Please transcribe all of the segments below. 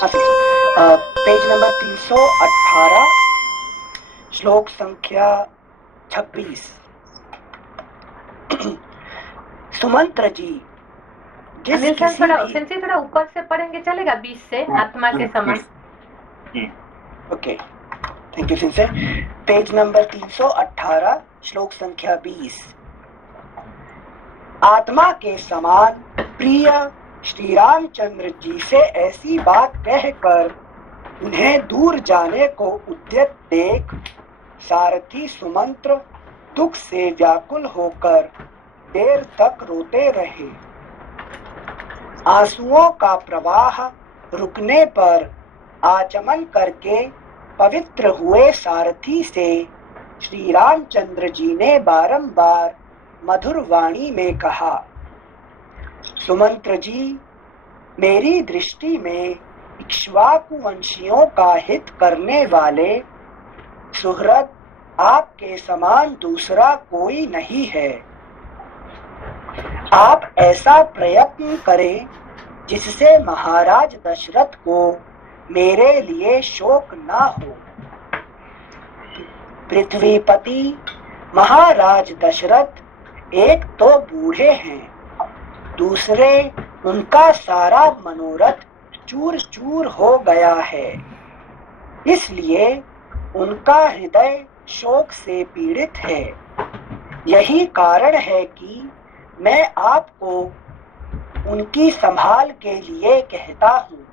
हाँ sir, page number 318, श्लोक संख्या 26। सुमंत्र जी, जिस अनिल सर, किसी थोड़ा भी सिंची थोड़ा ऊपर से पढ़ेंगे चलेगा, 20 से आत्मा के समान। ओके, थैंक यू सिंसे। पेज नंबर 318, श्लोक संख्या 20। आत्मा के समान प्रिय श्री रामचंद्र जी से ऐसी बात कहकर उन्हें दूर जाने को उद्यत देख सारथी सुमंत्र दुख से व्याकुल होकर देर तक रोते रहे। आंसुओं का प्रवाह रुकने पर आचमन करके पवित्र हुए सारथी से श्री रामचंद्र जी ने बारंबार मधुर वाणी में कहा, सुमंत्र जी, मेरी दृष्टि में इक्ष्वाकु वंशियों का हित करने वाले सुहृद आपके समान दूसरा कोई नहीं है। आप ऐसा प्रयत्न करें जिससे महाराज दशरथ को मेरे लिए शोक ना हो। पृथ्वीपति महाराज दशरथ एक तो बूढ़े हैं, दूसरे उनका सारा मनोरथ चूर चूर हो गया है, इसलिए उनका हृदय शोक से पीड़ित है। यही कारण है कि मैं आपको उनकी संभाल के लिए कहता हूँ।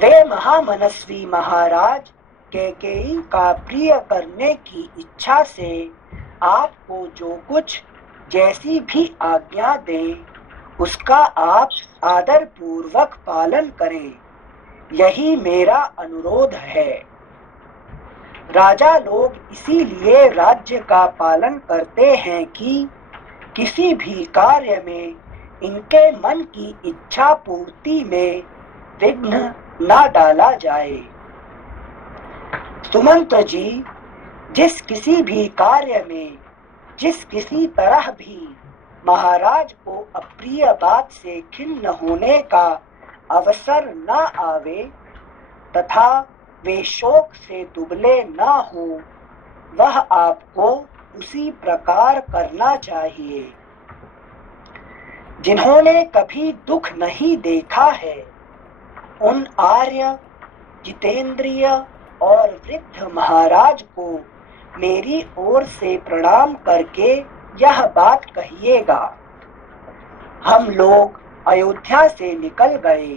वे महामनस्वी महाराज कैकेयी का प्रिय करने की इच्छा से आपको जो कुछ जैसी भी आज्ञा दें उसका आप आदर पूर्वक पालन करें, यही मेरा अनुरोध है। राजा लोग इसीलिए राज्य का पालन करते हैं कि किसी भी कार्य में इनके मन की इच्छा पूर्ति में विघ्न ना डाला जाए। सुमंत्र जी, जिस किसी भी कार्य में जिस किसी तरह भी महाराज को अप्रिय बात से खिन्न होने का अवसर न आवे तथा वे शोक से दुबले न हो, वह आपको उसी प्रकार करना चाहिए। जिन्होंने कभी दुख नहीं देखा है उन आर्य, जितेंद्रिय और वृद्ध महाराज को मेरी ओर से प्रणाम करके यह बात कहिएगा, हम लोग अयोध्या से निकल गए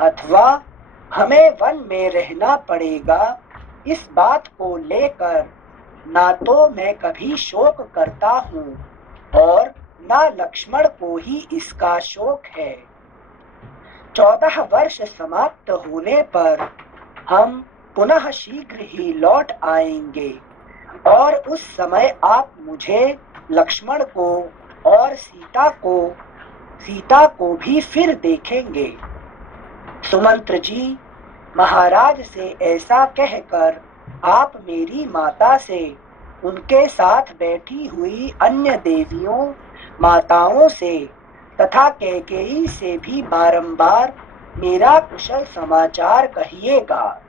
अथवा हमें वन में रहना पड़ेगा, इस बात को लेकर ना तो मैं कभी शोक करता हूँ और ना लक्ष्मण को ही इसका शोक है। 14 वर्ष समाप्त होने पर हम पुनः शीघ्र ही लौट आएंगे और उस समय आप मुझे, लक्ष्मण को और सीता को भी फिर देखेंगे। सुमंत्र जी, महाराज से ऐसा कहकर आप मेरी माता से, उनके साथ बैठी हुई अन्य देवियों माताओं से तथा कैकेयी से भी बारंबार मेरा कुशल समाचार कहिएगा।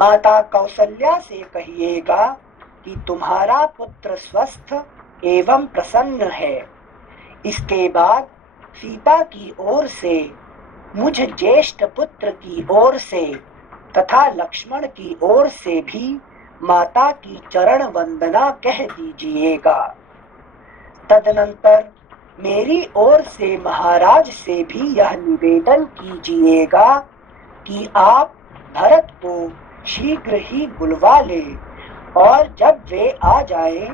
माता कौसल्या से कहिएगा कि तुम्हारा पुत्र स्वस्थ एवं प्रसन्न है। इसके बाद सीता की ओर से, मुझ ज्येष्ठ पुत्र की ओर से तथा लक्ष्मण की ओर से भी माता की चरण वंदना कह दीजिएगा। तदनंतर मेरी ओर से महाराज से भी यह निवेदन कीजिएगा कि आप भरत को शीघ्र ही बुलवा ले और जब वे आ जाएं,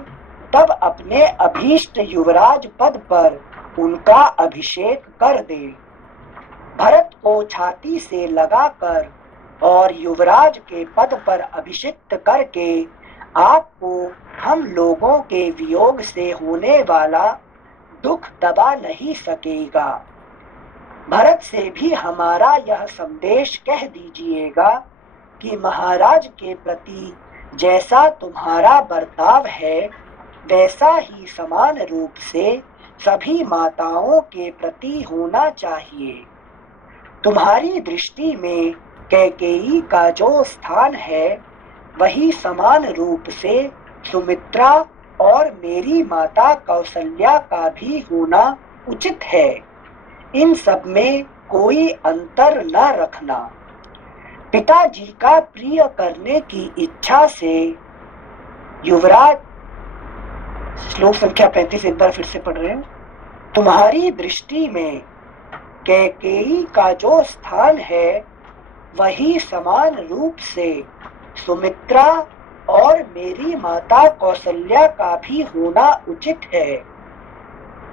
तब अपने अभीष्ट युवराज पद पर उनका अभिषेक कर दे। भरत को छाती से लगाकर और युवराज के पद पर अभिषिक्त करके आपको हम लोगों के वियोग से होने वाला दुख दबा नहीं सकेगा। भरत से भी हमारा यह संदेश कह दीजिएगा कि महाराज के प्रति जैसा तुम्हारा बर्ताव है वैसा ही समान रूप से सभी माताओं के प्रति होना चाहिए। तुम्हारी दृष्टि में कैकेयी का जो स्थान है वही समान रूप से सुमित्रा और मेरी माता कौशल्या का भी होना उचित है। इन सब में कोई अंतर न रखना। पिताजी का प्रिय करने की इच्छा से युवराज, श्लोक संख्या 35 एक बार फिर से पढ़ रहे हैं। तुम्हारी दृष्टि में कैकेयी का जो स्थान है वही समान रूप से सुमित्रा और मेरी माता कौशल्या का भी होना उचित है।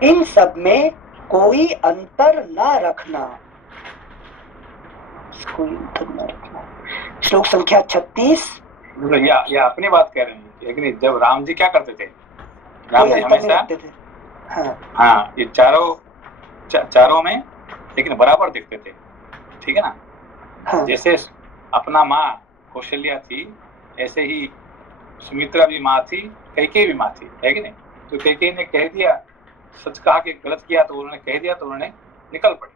इन सब में कोई अंतर न रखना। श्लोक संख्या 36। ये अपनी बात कह रहे हैं, लेकिन जब राम जी क्या करते थे, राम जी हमेशा हाँ ये चारों में लेकिन बराबर दिखते थे, ठीक है ना। हाँ। जैसे अपना माँ कौशल्या थी ऐसे ही सुमित्रा भी माँ थी, कैकेयी भी माँ थी, है कि नहीं। तो कैकेयी ने कह दिया, सच कहा कि गलत किया तो उन्होंने कह दिया तो उन्होंने निकल पड़ी,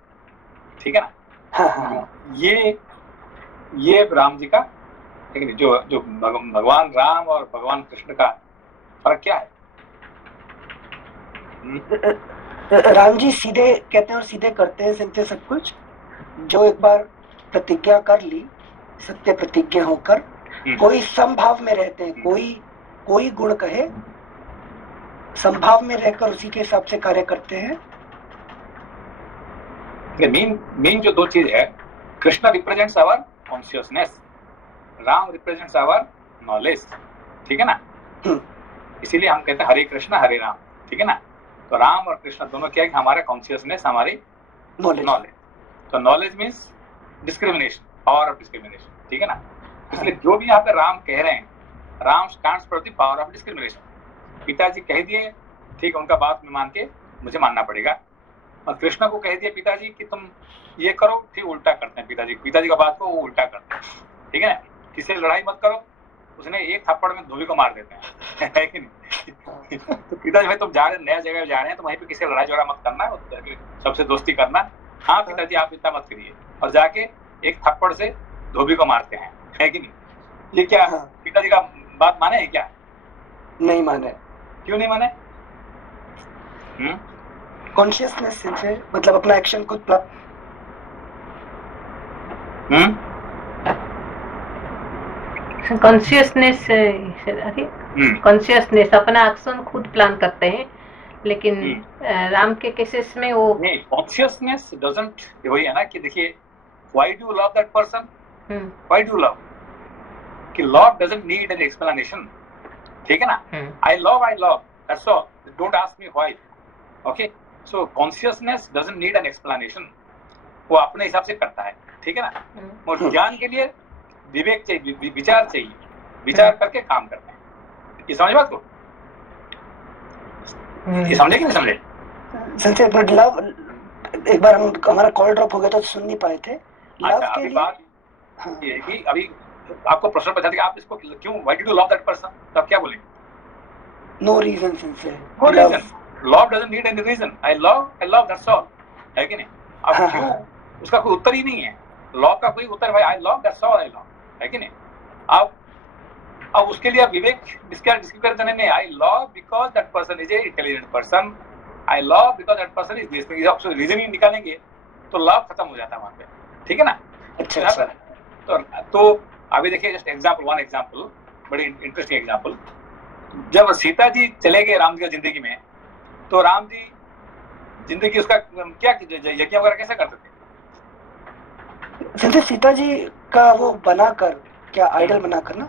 ठीक है ना। हाँ। ये राम जी का, लेकिन जो भगवान राम और भगवान कृष्ण का फर्क क्या है। राम जी सीधे कहते हैं और सीधे करते हैं सिंचे सब कुछ। जो एक बार प्रतिज्ञा कर ली, सत्य प्रतिज्ञा होकर कोई समभाव में रहते हैं, कोई गुण कहे समभाव में रहकर उसी के हिसाब से कार्य करते हैं। मेन जो दो चीज है, Krishna represents our consciousness, Ram represents our knowledge, ठीक है ना। इसीलिए हम कहते हैं हरे कृष्ण हरे राम, ठीक है ना। तो राम और कृष्ण दोनों क्या है, हमारा कॉन्शियसनेस, हमारी नॉलेज। तो knowledge means discrimination, power of discrimination, ठीक है ना। इसलिए जो भी यहाँ पे राम कह रहे हैं, Ram stands for the power of discrimination. पिताजी कह दिए, ठीक है, उनका बात में मान के मुझे मानना पड़ेगा। और कृष्ण को कह दिया पिताजी कि तुम ये करो, ठीक उल्टा करते हैं पिताजी का बात को वो उल्टा करते हैं, ठीक है ना। किसी से लड़ाई मत करो, उसने एक थप्पड़ में धोबी को मार देते हैं, है कि नहीं। तो पिताजी भाई तुम जा रहे नया जगह जा रहे हैं तो वहीं पे किसी से लड़ाई झगड़ा मत करना, सबसे दोस्ती करना। हाँ पिताजी आप इतना मत करिए, और जाके एक थप्पड़ से धोबी को मारते हैं, है कि नहीं। ये क्या पिताजी का बात माने है क्या? नहीं माने। क्यों नहीं माने? कॉन्शियसनेस से, मतलब अपना एक्शन खुद कॉन्शियसनेस अपना एक्शन खुद प्लान करते हैं, लेकिन राम के केसेस में वो नहीं, कॉन्शियसनेस डजंट, वही है ना कि देखिए why do love that person, why do love, कि love doesn't need an explanation, ठीक है ना। I love that's all, don't ask me why, okay. So consciousness doesn't need an explanation, वो अपने हिसाब से करता है, ठीक है ना। और ज्ञान के लिए विवेक चाहिए, विचार चाहिए, विचार करके काम करते हैं। ये समझ बात को, ये समझे कि नहीं समझे? संजय बट लव, एक बार हमारा कॉल ड्रॉप हो गया तो सुन नहीं पाए थे। अच्छा, अभी बात ये है कि अभी आपको प्रश्न पूछा था कि आप इसको क्यों, why did you love that person, तो आप क्या बोलेंगे? No reason Sanjay, no reason, love doesn't need any reason, I love that's all, है कि नहीं। अब क्यों, उसका कोई उत्तर ही नहीं है, लव का कोई उत्तर भाई, आई love that's all, I love, है कि नहीं। अब उसके लिए विवेक डिस्क्रिप्ट करने में, I love because that person is a intelligent person, I love because that person is this, reason ही निकालेंगे तो लव खत्म हो जाता है वहां पे, ठीक है ना। अच्छा, तो अभी देखिए जस्ट एग्जांपल, वन एग्जांपल, बड़ी इंटरेस्टिंग एग्जांपल। जब सीता जी चले गए राम जी की जिंदगी में, तो राम जी जिंदगी उसका क्या यज्ञ वगैरह कैसे करते थे? संजय सीता जी का वो बनाकर, क्या आइडल बनाकर ना,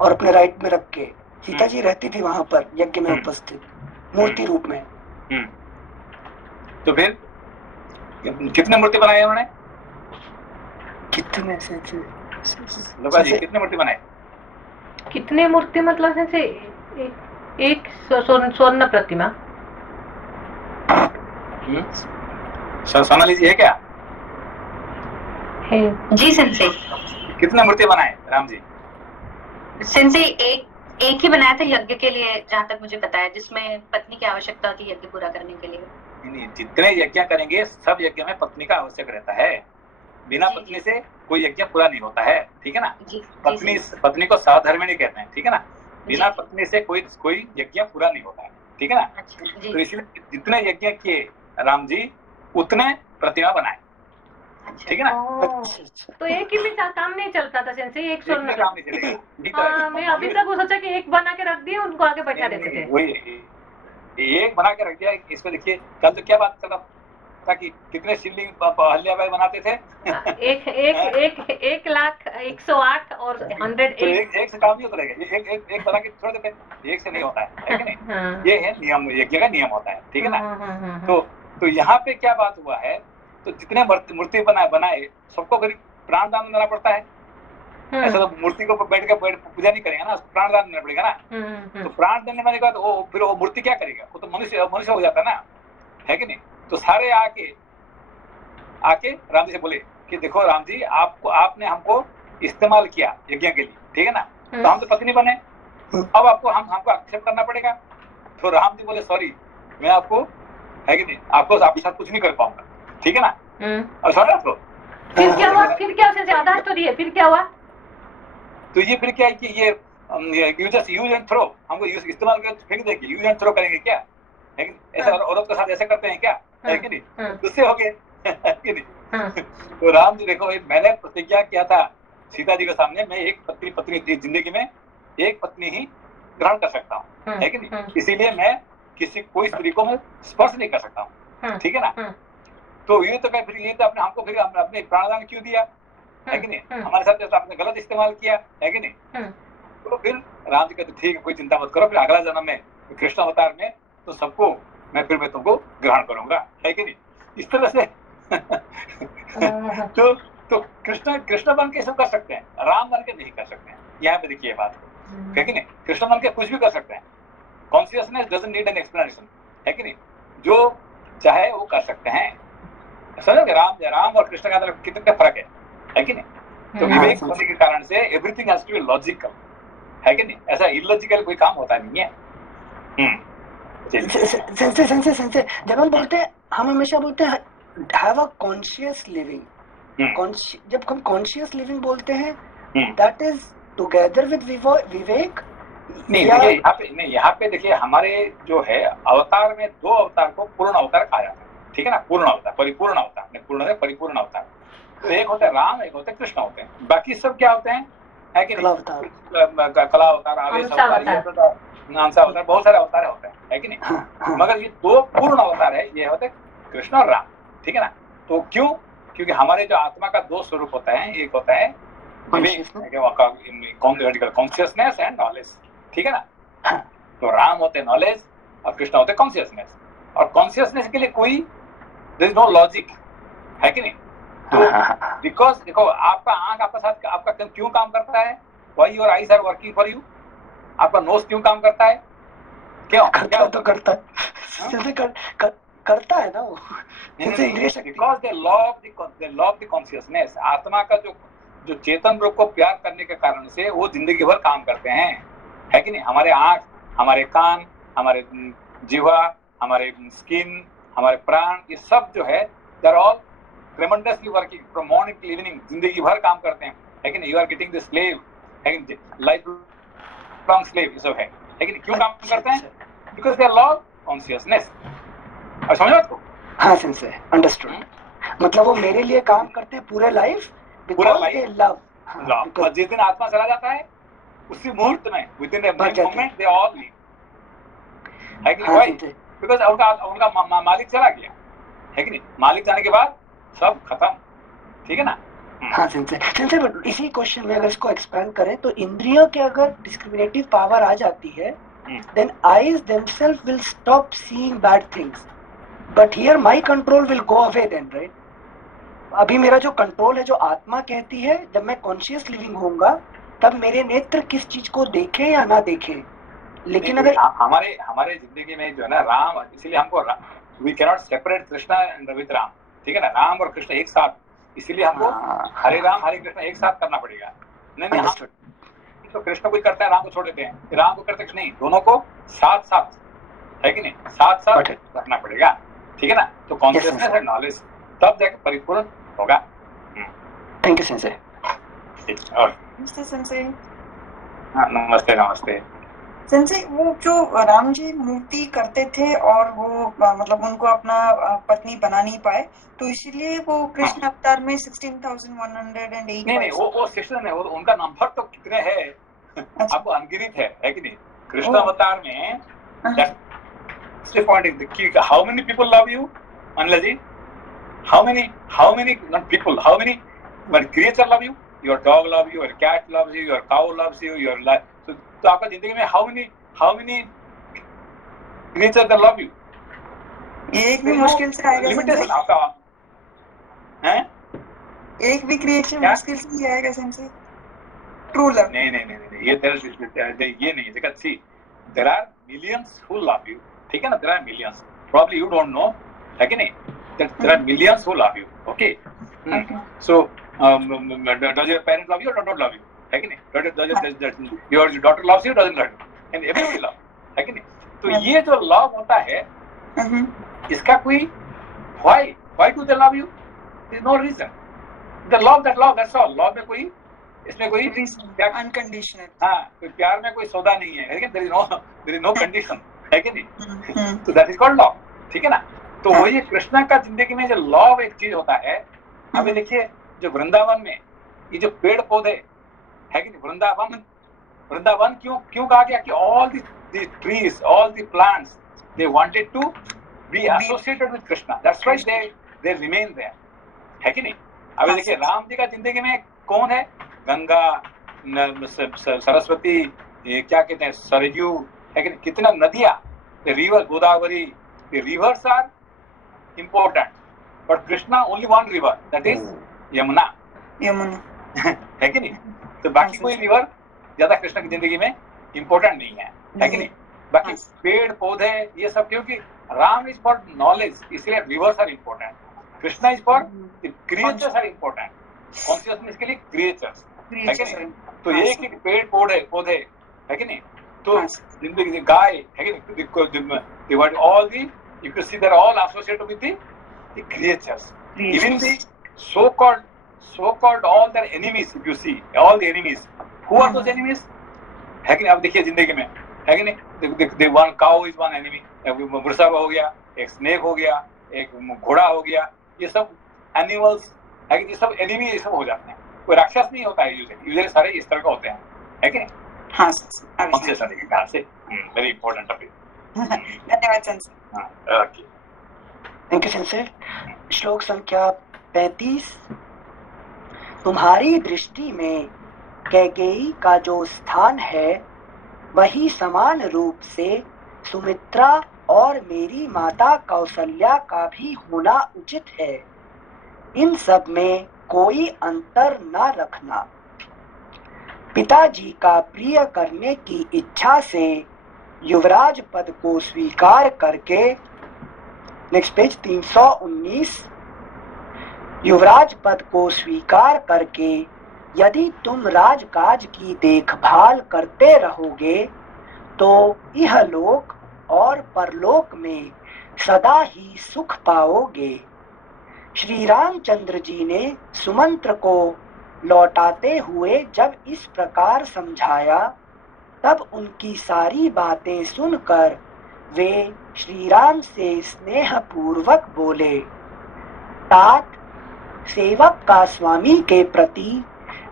और अपने राइट में रख के सीता जी रहती थी वहां पर यज्ञ में उपस्थित मूर्ति रूप में। तो फिर कितने मूर्ति बनाए उन्होंने? कितने कितने मूर्ति बनाए? कितने मूर्ति मतलब से एक स्वर्ण प्रतिमा। सोनाली जी है क्या? है जी सेंसे। कितने मूर्ति बनाए राम जी? सेंसे एक ही बनाया था यज्ञ के लिए, जहाँ तक मुझे पता है, जिसमें पत्नी की आवश्यकता होती है यज्ञ पूरा करने के लिए। नहीं, जितने यज्ञ करेंगे सब यज्ञ में पत्नी का आवश्यक रहता है, बिना जी, पत्नी जी। से कोई यज्ञ पूरा नहीं होता है, ठीक है ना। जी पत्नी पत्नी को साधर्मिणी कहते हैं, ठीक है ना। बिना जी। पत्नी से कोई यज्ञ पूरा नहीं होता है, ठीक है ना। अच्छा जी। तो इसलिए जितने यज्ञ किए राम जी उतने प्रतिमा बनाए, अच्छा ठीक है ना। ओह, अच्छा अच्छा तो एक ही में काम नहीं चलता था सेंसे, एक एक स्वर्ण में का। काम नहीं चलेगा, यही तो हाँ, मैं अभी तक वो सोचा कि एक बना के रख दिए, उनको आगे बैठा देते थे। वही एक बना के रख दिया। इसमें देखिए कल तो क्या बात चल रहा था कि कितने शिवलिंग अहल्याबाई बनाते थे। एक एक एक 1,01,08 और 108। तो एक से काम नहीं होता रहेगा, एक बना के छोड़ देते हैं, एक से नहीं होता है कि नहीं। हाँ ये है नियम, यज्ञ का नियम होता है, ठीक है ना। हाँ। तो यहाँ पे क्या बात हुआ है, तो जितने मूर्ति बनाए सबको फिर प्राण दान देना पड़ता है। ऐसा तो मूर्ति को बैठ के पूजा नहीं करेगा ना, प्राण दान देना पड़ेगा ना। तो प्राण देने वाले का तो फिर वो मूर्ति क्या करेगा, वो तो मनुष्य हो जाता है ना, है कि नहीं। तो सारे आके राम जी से बोले कि देखो राम जी, आपने हमको इस्तेमाल किया यज्ञ के लिए, ठीक है ना। तो हम तो पत्नी बने, अब हमको एक्सेप्ट करना पड़ेगा। तो राम जी बोले सॉरी, मैं आपको, है कि नहीं, आपके साथ कुछ नहीं कर पाऊंगा, ठीक है ना। और सुना आपको फिर क्या हुआ? फिर क्या सेंसे आधा स्टोरी है, फिर क्या हुआ? तो ये फिर क्या है कि ये यूज एंड थ्रो, हमको इस्तेमाल करके फेंक देंगे, यूज एंड थ्रो करेंगे क्या, है कि नहीं। ऐसा औरत के साथ ऐसे करते हैं क्या, है कि नहीं। गुस्से हो गए, है कि नहीं। तो राम जी देखो, मैंने प्रतिज्ञा किया था सीता जी के सामने, मैं एक पत्नी जिंदगी में एक पत्नी ही ग्रहण कर सकता हूँ, है कि नहीं। इसीलिए मैं कोई स्त्री को मैं स्पर्श नहीं कर सकता हूँ, ठीक है ना। तो ये तो फिर ये तो हमको फिर अपने प्राणदान क्यों दिया, है कि नहीं। हमारे साथ जैसा आपने गलत इस्तेमाल किया, है कि नहीं। तो फिर राम जी कहते ठीक है, कोई चिंता मत करो, फिर अगला जन्म में कृष्ण अवतार में तो सबको मैं तुमको ग्रहण करूंगा, है कि नहीं। इस तरह से तो कृष्ण बन के सब कर सकते हैं, राम बन के नहीं कर सकते हैं। यहाँ पे देखिए बात, है कि नहीं। कृष्ण बन के कुछ भी कर सकते हैं, consciousness doesn't need an explanation, है कि नहीं। जो चाहे वो कर सकते हैं, समझोगे। राम और कृष्ण का अंदर कितने फर्क है कि नहीं। तो विवेक होने के कारण से everything has to be logical, है कि नहीं। ऐसा इलॉजिकल कोई काम होता नहीं है। सेंसे जब हम बोलते हैं, हम हमेशा बोलते हैं हैव अ कॉन्शियस लिविंग। जब हम कॉन्शियस लिविंग बोलते हैं, दैट इज टुगेदर विद विवेक। नहीं, यहाँ पे देखिए, हमारे जो है अवतार में दो अवतार को पूर्ण अवतार कहा जाता है, ठीक है ना। पूर्ण अवतार, परिपूर्ण अवतार, पूर्ण परिपूर्ण अवतार। तो एक होता है राम, एक होता है कृष्ण होते हैं। बाकी सब क्या होते हैं, है कि कला अवतार, कला अवतार, आवेश अवतार, नांसा अवतार, बहुत सारे अवतार होते हैं, है कि नहीं। मगर ये दो पूर्ण अवतार है, ये होते हैं कृष्ण और राम, ठीक है ना। तो क्यों, क्योंकि हमारे जो आत्मा का दो स्वरूप होता है, एक होता है कॉन्शियसनेस एंड नॉलेज, ठीक है ना। तो राम होते हैं नॉलेज और कृष्ण होते हैं कॉन्शियसनेस। और कॉन्शियसनेस के लिए कोई देयर इज नो लॉजिक, है कि नहीं। तो बिकॉज देखो, आपका आंख आपका साथ आपका क्यों काम करता है, why your eyes are working for you. आपका नोज क्यों काम करता है, क्यों तो करता है, करता है ना वो। Because they love the consciousness. आत्मा का जो चेतन रूप को प्यार करने के कारण से वो जिंदगी भर काम करते हैं, है कि नहीं। हमारे आंख, हमारे कान, हमारे जीवा, हमारे स्किन, हमारे प्राण, ये सब जो है they are all tremendously working from morning to evening, जिंदगी भर काम करते हैं, है कि नहीं। You are getting the slave, है कि नहीं, लाइफ लॉन्ग स्लेव, ये सब है कि नहीं। क्यों काम करते हैं, because they are love consciousness. और समझ आपको। हाँ सेंसे, अंडरस्टूड। मतलब वो मेरे लिए काम करते हैं पूरे लाइफ, बिकॉज़ दे लव। और जिस दिन आत्मा चला जाता है उसी मुहूर्त में, with in a moment, they all leave, है कि नहीं। बिकॉज उनका मालिक चला गया, है कि नहीं। मालिक जाने के बाद सब खत्म, ठीक है ना। हाँ सेंसे बट इसी क्वेश्चन में अगर इसको एक्सपैंड करें, तो इंद्रियों के अगर डिस्क्रिमिनेटिव पावर आ जाती है, then eyes themselves will stop seeing bad things, but here my control will go away then, right? अभी मेरा जो कंट्रोल है, जो आत्मा कहती है, जब मैं कॉन्शियस लिविंग होऊंगा तब मेरे नेत्र किस चीज को देखें या ना देखें। लेकिन अगर हमारे जिंदगी में जो है ना राम, इसीलिए हमको we can not separate Krishna and with Ram, ठीक है ना। राम और कृष्ण एक साथ, इसीलिए हमको हरे राम हरे कृष्ण एक साथ करना पड़ेगा। नहीं तो कृष्ण को करते हैं, राम को छोड़ देते हैं, राम को करते नहीं, दोनों को साथ साथ, है कि नहीं, साथ साथ रखना पड़ेगा, ठीक है ना। तो कॉन्शियसनेस एंड नॉलेज तब जाके परिपूर्ण होगा। Thank you sensei. और नमस्ते सेंसे। हाँ, नमस्ते नमस्ते। सेंसे, वो जो राम जी मूर्ति करते थे और वो मतलब उनको अपना पत्नी बना नहीं पाए, तो इसीलिए वो कृष्ण अवतार में 16,108 नहीं वो सेशन है, वो उनका नंबर तो कितने है आपको अनगिनत है कि नहीं? कृष्ण अवतार में पॉइंट कि how many people love you Anil ji, how many not people, how many but creature love you, your dog love you, your cat loves you, your cow loves you, your life. तो आपका जिंदगी में how many creature that love you? एक भी मुश्किल से आएगा limitation आपका है, एक भी क्रिएचर मुश्किल से ही आएगा सेंसे। ट्रू लव नहीं ये नहीं देखा। See there are millions who love you, ठीक है ना? There are millions, probably you don't know, है कि नहीं? There are millions who love you, okay? So does your parent love you or don't love you, है कि नहीं? Does your daughter loves you, doesn't love you, and everybody love, है कि नहीं? तो ये जो लव होता है इसका कोई why do they love you? There is no reason. The love, that's all. Love में कोई, इसमें कोई अनकंडीशनल, हाँ, कोई प्यार में कोई सौदा नहीं है, लेकिन there is no condition, है कि नहीं? तो that is called love, ठीक है ना? तो वही कृष्णा का जिंदगी में जो लव एक चीज होता है। अभी देखिए जो वृंदावन में ये जो पेड़ पौधे है कि नहीं, वृंदावन क्यों कहा गया कि all the trees, all the plants, they wanted to be associated with Krishna. That's why they remain there, है कि नहीं? अभी देखिए राम जी का जिंदगी में कौन है? गंगा, सरस्वती, ये क्या कहते हैं, सरयू, है कि नहीं? कितना नदियां, river Godavari, the rivers are important, but Krishna only one river, that is Yamuna है कि नहीं? तो बाकी कोई रिवर ज्यादा कृष्ण की जिंदगी में इम्पोर्टेंट नहीं है कि नहीं? बाकी पेड़ पौधे ये सब, क्योंकि राम इज फॉर नॉलेज, इसलिए rivers are important. Krishna is for creatures are important, consciousness के लिए क्रिएचर्स, है कि नहीं? तो एक एक पेड़ पौधे है कि नहीं? तो जिंदगी गाय है कि नहीं? All the you can see they're all associated with the creatures. Even the so-called all their enemies, if you see all the enemies, who are those enemies? है कि नहीं? अब देखिए जिंदगी में है कि नहीं? the one cow is one enemy, वृषभ हो गया, एक स्नेक हो गया, एक घोड़ा हो गया, ये सब एनिमल्स है कि ये सब एनिमी ये सब हो जाते हैं। कोई राक्षस नहीं होता है यूजुअली सारे इस तरह का होते हैं, है कि नहीं? हाँ से वेरी इंपॉर्टेंट टॉपिक। धन्यवाद सेंसे। Thank you sensei. श्लोक संख्या 35। तुम्हारी दृष्टि में कैकेयी का जो स्थान है वही समान रूप से सुमित्रा और मेरी माता कौशल्या का भी होना उचित है। इन सब में कोई अंतर न रखना। पिताजी का प्रिय करने की इच्छा से युवराज पद को स्वीकार करके, नेक्स्ट पेज 319, युवराज पद को स्वीकार करके यदि तुम राजकाज की देखभाल करते रहोगे तो यह लोक और परलोक में सदा ही सुख पाओगे। श्री रामचंद्र जी ने सुमंत्र को लौटाते हुए जब इस प्रकार समझाया तब उनकी सारी बातें सुनकर वे श्री राम से स्नेह पूर्वक बोले, तात सेवक का स्वामी के प्रति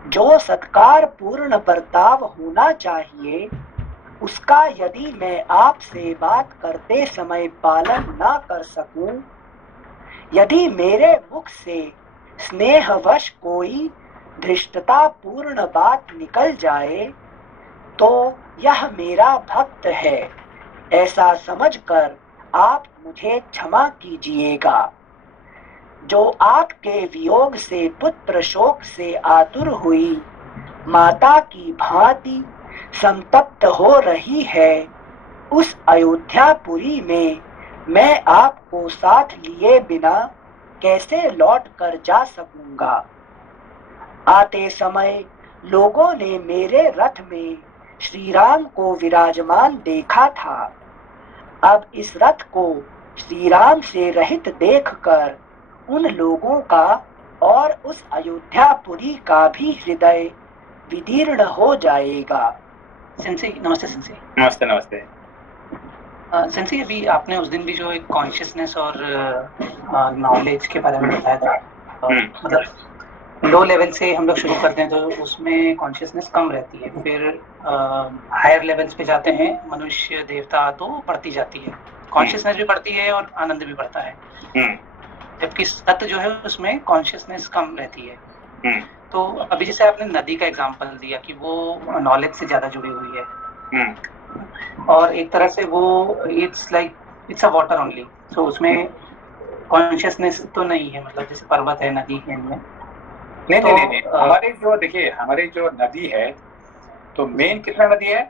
जो सत्कार पूर्ण बर्ताव होना चाहिए उसका यदि मैं आपसे बात करते समय पालन न कर सकूं, यदि मेरे मुख से स्नेहवश कोई धृष्टता पूर्ण बात निकल जाए तो यह मेरा भक्त है ऐसा समझकर आप मुझे क्षमा कीजिएगा। जो आपके वियोग से पुत्र शोक से आतुर हुई माता की भांति संतप्त हो रही है, उस अयोध्यापुरी में मैं आपको साथ लिए बिना कैसे लौट कर जा सकूंगा। आते समय लोगों ने मेरे रथ में श्री राम को विराजमान देखा था। अब इस रथ को श्री राम से रहित देखकर उन लोगों का और उस अयोध्यापुरी का भी हृदय विदीर्ण हो जाएगा। सेंसे नमस्ते सेंसे। नमस्ते नमस्ते। सेंसे अभी आपने उस दिन भी जो एक कॉन्शियसनेस और नॉलेज के बारे में बताया था, मतलब लो लेवल से हम लोग शुरू करते हैं तो उसमें कॉन्शियसनेस कम रहती है, फिर हायर लेवल्स पे जाते हैं, मनुष्य देवता, तो बढ़ती जाती है, कॉन्शियसनेस भी बढ़ती है और आनंद भी बढ़ता है। जबकि सत्य जो है उसमें कॉन्शियसनेस कम रहती है। तो अभी जैसे आपने नदी का एग्जांपल दिया कि वो नॉलेज से ज्यादा जुड़ी हुई है, और एक तरह से वो इट्स अ वाटर ओनली, तो उसमें कॉन्शियसनेस तो नहीं है, मतलब जैसे पर्वत है, नदी है, नहीं तो, नहीं, हमारे जो देखिए हमारी जो नदी है तो मेन कितना नदी है?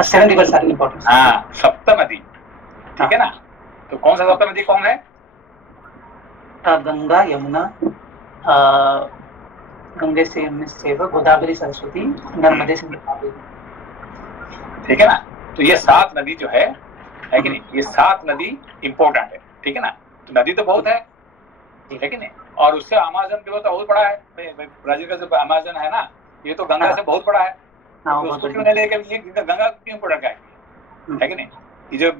7 रिवर्स आर इंपॉर्टेंट। हाँ, सप्त नदी, ठीक है ना। तो कौन सा सप्त नदी कौन है? गंगा, यमुना, गंगे से गोदावरी, सरस्वती, नर्मदे से, ठीक है ना। तो ये 7 नदी जो है कि नहीं, ये 7 नदी इंपॉर्टेंट है, ठीक है ना। तो नदी तो बहुत है कि नहीं, और उससे अमेज़न रिवर तो बहुत बड़ा है। ब्राजील का जो अमेज़न है ना, ये तो गंगा से बहुत बड़ा है। तो उसको क्यों नहीं लेके गंगा क्यों इंपॉर्टेंट है कि नहीं। ये जो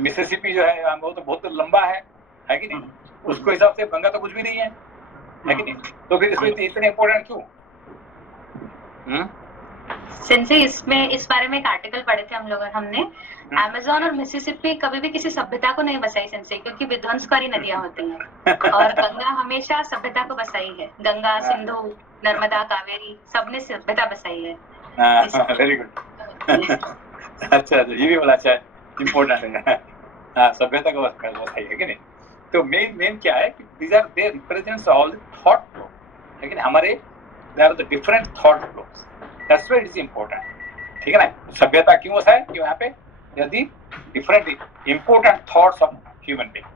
मिसिसिपी जो है वो तो बहुत लंबा है कि नहीं, उसको हिसाब से गंगा तो कुछ भी नहीं है कि नहीं। तो फिर इसमें इतने इंपॉर्टेंट क्यों? सिंसे इसमें इस बारे में एक आर्टिकल पढ़े थे हमने अमेज़न और मिसिसिपी कभी भी किसी सभ्यता को नहीं बसाई सिंसे, क्योंकि विध्वंसकारी नदियां होती हैं, और गंगा हमेशा सभ्यता को बसाई है। गंगा, सिंधु, नर्मदा, कावेरी, सबने सभ्यता बसाई है। Very good. अच्छा, ये भी बोला, अच्छा इम्पोर्टेंट है। हाँ, सभ्यता को बसाई है कि नहीं। तो मेन क्या है कि these are they represents all the thought flow, लेकिन हमारे there are the different thought flows, that's why it is important, ठीक है ना। सभ्यता क्यों होता है कि वहाँ पे यदि different important thoughts of human being,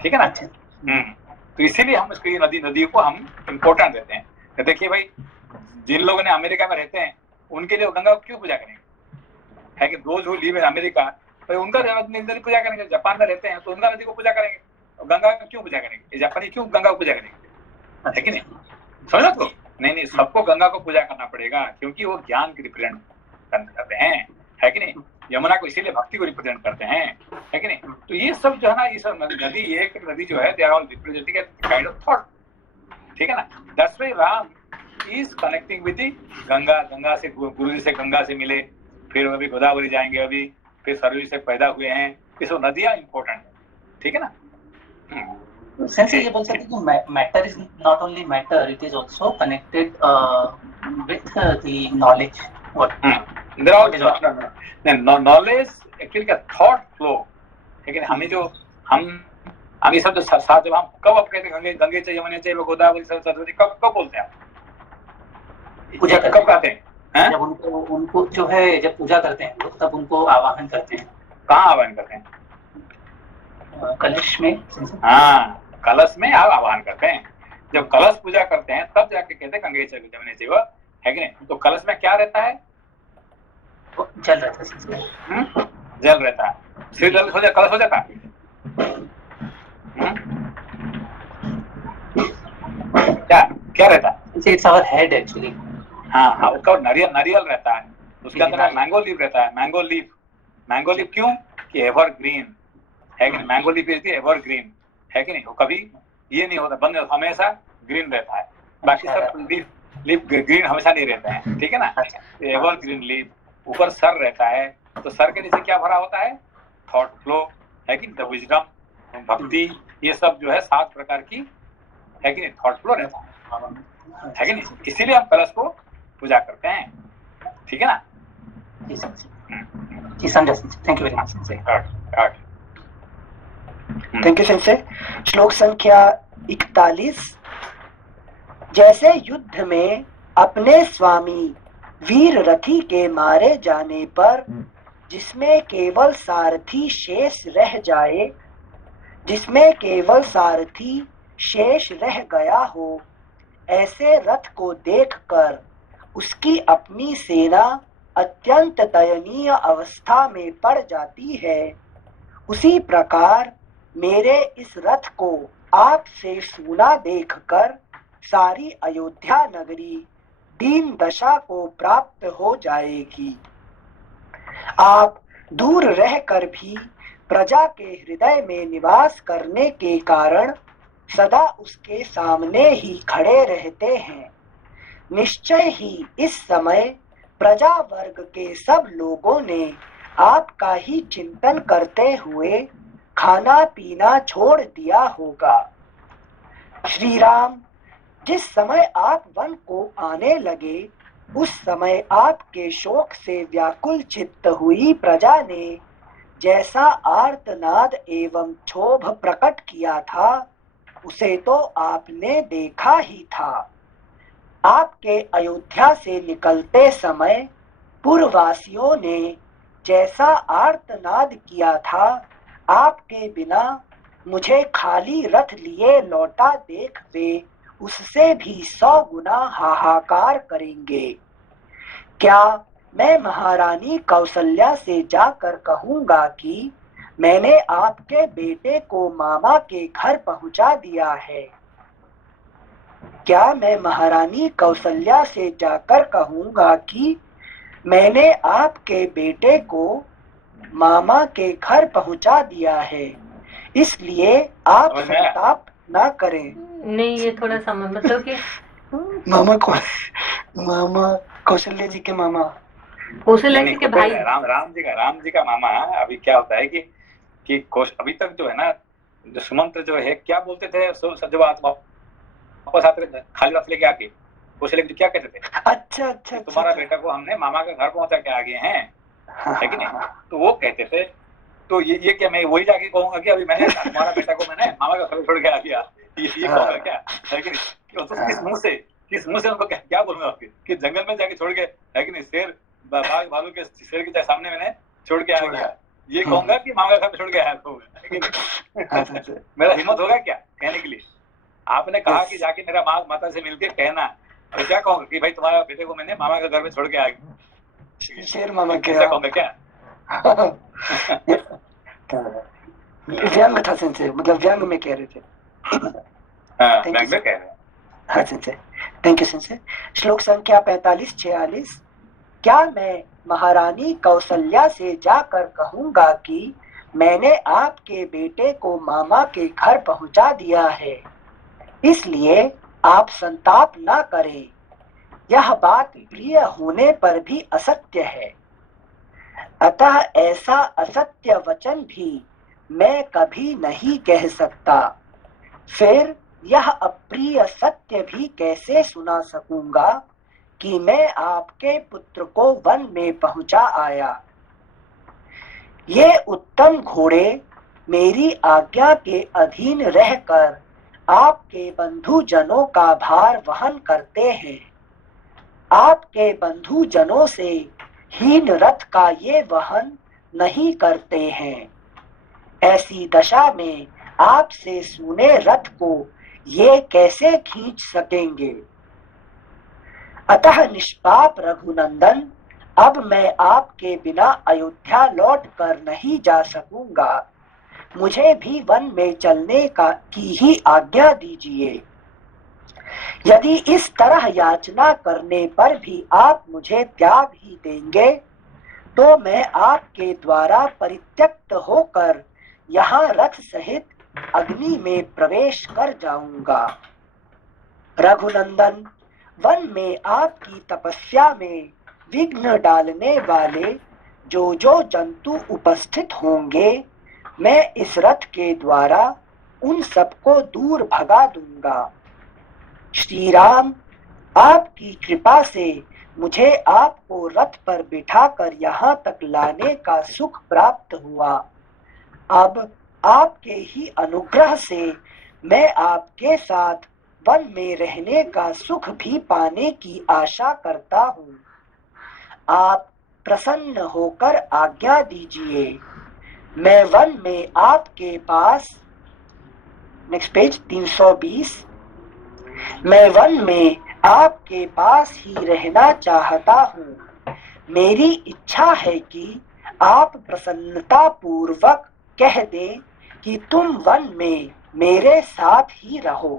ठीक है ना। तो इसीलिए हम इसको नदी को हम important देते हैं। तो देखिए भाई, जिन लोगों ने अमेरिका में रहते हैं उनके लिए गंगा क्यों पूजा करेंगे, है कि those who live in America, भाई उनका नदी पूजा करेंगे। जापान में रहते हैं तो उनका नदी को पूजा करेंगे, गंगा को क्यों पूजा करेंगे? जापानी क्यों गंगा को पूजा करेंगे, है कि नहीं। समझ लो। नहीं, सबको गंगा को पूजा करना पड़ेगा, क्योंकि वो ज्ञान की रिप्रेजेंट करते हैं, है कि नहीं। यमुना को इसीलिए भक्ति को रिप्रेजेंट करते हैं, है कि नहीं। तो ये सब जो है ना, ये सब नदी, एक नदी जो है, they are all representing a kind of thought, ठीक है ना। That's why Ram is connecting with the Ganga से, गुरु जी से गंगा से मिले, फिर अभी गोदावरी जाएंगे, अभी फिर सरयू से पैदा हुए हैं। ये सब नदियां इंपॉर्टेंट है, ठीक है ना। सेंसे ये बोल सकते हैं कि matter is not only matter, it is also connected with the knowledge. Knowledge actually का थॉट फ्लो, लेकिन हमें जो हम ये सब जो साथ, जब हम कब कहते हैं गंगे चाहिए, यमुना चाहिए, गोदावरी, सरस्वती, कब बोलते हैं? पूजा कब कहते हैं? जब उनको जो है, जब पूजा करते हैं लोग, तब उनको आवाहन करते हैं। कहाँ आवाहन करते हैं? कलश में। हाँ, कलश में आप आवाहन करते हैं। जब कलश पूजा करते हैं तब जाके कहते हैं गंगे चाहिए, यमुना चाहिए, है कि नहीं। तो कलश में क्या रहता है? जल रहता है। जल रहता है। सिर्फ जल हो जाए, कलश हो जाता है। क्या रहता है? It's our head actually. हाँ, उसका नारियल रहता है, उसके अंदर मैंगो लीफ रहता है। मैंगो लीफ क्यों? कि एवर ग्रीन, है कि नहीं। Mango leaf is ever green, है कि नहीं। वो कभी ये नहीं होता बंद, हमेशा ग्रीन रहता है। बाकी सब लीफ ग्रीन हमेशा नहीं रहते हैं, ठीक है ना। एवर ग्रीन लीफ, ऊपर सर रहता है, तो सर के नीचे क्या भरा होता है? थॉट फ्लो, है कि नहीं। विजडम, भक्ति, ये सब जो है 7 प्रकार की, है कि नहीं, थॉट फ्लो रहता है कि नहीं। इसीलिए हम कलश को पूजा करते हैं, ठीक है ना। जी समझा। Thank you very much. Thank you sensei. श्लोक संख्या 41। जैसे युद्ध में अपने स्वामी वीर रथी के मारे जाने पर जिसमें केवल सारथी शेष रह गया हो, ऐसे रथ को देखकर उसकी अपनी सेना अत्यंत दयनीय अवस्था में पड़ जाती है। उसी प्रकार मेरे इस रथ को आपसे सूना देखकर सारी अयोध्या नगरी दीन दशा को प्राप्त हो जाएगी। आप दूर रहकर भी प्रजा के हृदय में निवास करने के कारण सदा उसके सामने ही खड़े रहते हैं। निश्चय ही इस समय प्रजा वर्ग के सब लोगों ने आपका ही चिंतन करते हुए खाना पीना छोड़ दिया होगा। श्री राम, जिस समय आप वन को आने लगे उस समय आपके शोक से व्याकुल चित्त हुई प्रजा ने जैसा आर्तनाद एवं क्षोभ प्रकट किया था उसे तो आपने देखा ही था। आपके अयोध्या से निकलते समय पूर्ववासियों ने जैसा आर्तनाद किया था, आपके बिना मुझे खाली रथ लिए लौटा देख वे उससे भी 100 गुना हाहाकार करेंगे। क्या मैं महारानी कौसल्या से जाकर कहूंगा कि मैंने आपके बेटे को मामा के घर पहुंचा दिया है? क्या मैं महारानी कौसल्या से जाकर कहूंगा कि मैंने आपके बेटे को मामा के घर पहुंचा दिया है, इसलिए आप संताप ना करें? नहीं, ये थोड़ा सा मतलब कि मामा कौन? मामा कौशल्या जी के मामा, कौशल्या जी के भाई, राम जी का मामा। अभी क्या होता है कि अभी तक जो है ना, जो सुमंत्र जो है क्या बोलते थे जब वापस आते थे खाली रथ लेके आके, कौशल्या जी क्या कहते थे? अच्छा अच्छा, तुम्हारा बेटा को हमने मामा के घर पहुंचा के आ गए हैं, है कि नहीं? तो वो कहते थे। तो ये क्या मैं वही जाके कहूंगा कि अभी मैंने तुम्हारा बेटा को मैंने मामा का घर छोड़ के आ गया, ये कहूंगा क्या? है कि नहीं? तो किस मुंह से उनको क्या बोलूंगा कि जंगल में जाके छोड़ के, है कि नहीं, शेर बाघ भालू के शेर के सामने मैंने छोड़ के आ गया, ये कहूंगा कि मामा का घर छोड़ के आया तो? मेरा हिम्मत होगा क्या कहने के लिए? आपने कहा कि जाके मेरा माता से मिलके कहना, तो क्या कहूंगा कि भाई तुम्हारा बेटे को मैंने मामा के घर में छोड़ के आ गया, शेर मामा के कहूंगा क्या? व्यंग था संजय, मतलब व्यंग में कह रहे थे। व्यंग में कह रहे हैं। हाँ संजय, थैंक यू संजय। श्लोक संख्या 45-46। क्या मैं महारानी कौसल्या से जाकर कहूंगा कि मैंने आपके बेटे को मामा के घर पहुंचा दिया है, इसलिए आप संताप ना करें। यह बात प्रिय होने पर भी असत्य है, अतः ऐसा असत्य वचन भी मैं कभी नहीं कह सकता। फिर यह अप्रिय सत्य भी कैसे सुना सकूंगा कि मैं आपके पुत्र को वन में पहुंचा आया। ये उत्तम घोड़े मेरी आज्ञा के अधीन रहकर आपके बंधुजनों का भार वहन करते हैं। आपके बंधुजनों से हीन रथ का ये वहन नहीं करते हैं। ऐसी दशा में आपसे सूने रथ को ये कैसे खींच सकेंगे? अतः निष्पाप रघुनंदन, अब मैं आपके बिना अयोध्या लौट कर नहीं जा सकूंगा। मुझे भी वन में चलने की ही आज्ञा दीजिए। यदि इस तरह याचना करने पर भी आप मुझे त्याग ही देंगे तो मैं आपके द्वारा परित्यक्त होकर यहाँ रथ सहित अग्नि में प्रवेश कर जाऊंगा। रघुनंदन, वन में आपकी तपस्या में विघ्न डालने वाले जो जो जंतु उपस्थित होंगे, मैं इस रथ के द्वारा उन सबको दूर भगा दूंगा। श्री राम, आपकी कृपा से मुझे आपको रथ पर बिठाकर यहाँ तक लाने का सुख प्राप्त हुआ। अब आपके ही अनुग्रह से मैं आपके साथ वन में रहने का सुख भी पाने की आशा करता हूँ। आप प्रसन्न होकर आज्ञा दीजिए। मैं वन में आपके पास, नेक्स्ट पेज 320, मैं वन में आपके पास ही रहना चाहता हूँ। मेरी इच्छा है कि आप प्रसन्नता पूर्वक कह दे कि तुम वन में मेरे साथ ही रहो।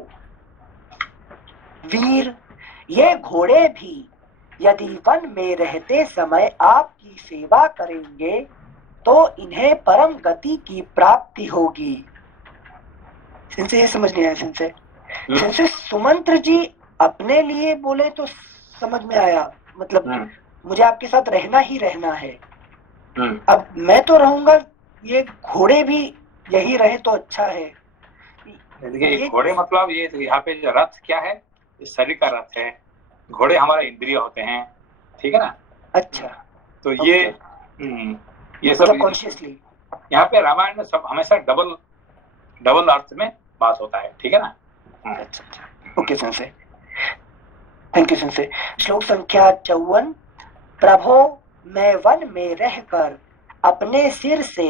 वीर, ये घोड़े भी यदि वन में रहते समय आपकी सेवा करेंगे तो इन्हें परम गति की प्राप्ति होगी। सिंसे ये समझ नहीं आया सिंसे? सिंसे सुमंत्र जी अपने लिए बोले तो समझ में आया, मतलब मुझे आपके साथ रहना ही रहना है। अब मैं तो रहूंगा, ये घोड़े भी यही रहे तो अच्छा है। देखिए घोड़े मतलब ये यहाँ पे जो रथ क्या है, इस शरीर का रथ है। घोड़े हमारे इंद्रिय होते हैं, ठीक है ना? अच्छा, तो ये सब मतलब कॉन्शियसली यहाँ पे रामायण में सब हमेशा डबल अर्थ में बात होता है, ठीक है ना? अच्छा, ओके संसे, थैंक यू संसे। श्लोक संख्या 54। प्रभो, मैं वन में रहकर अपने सिर से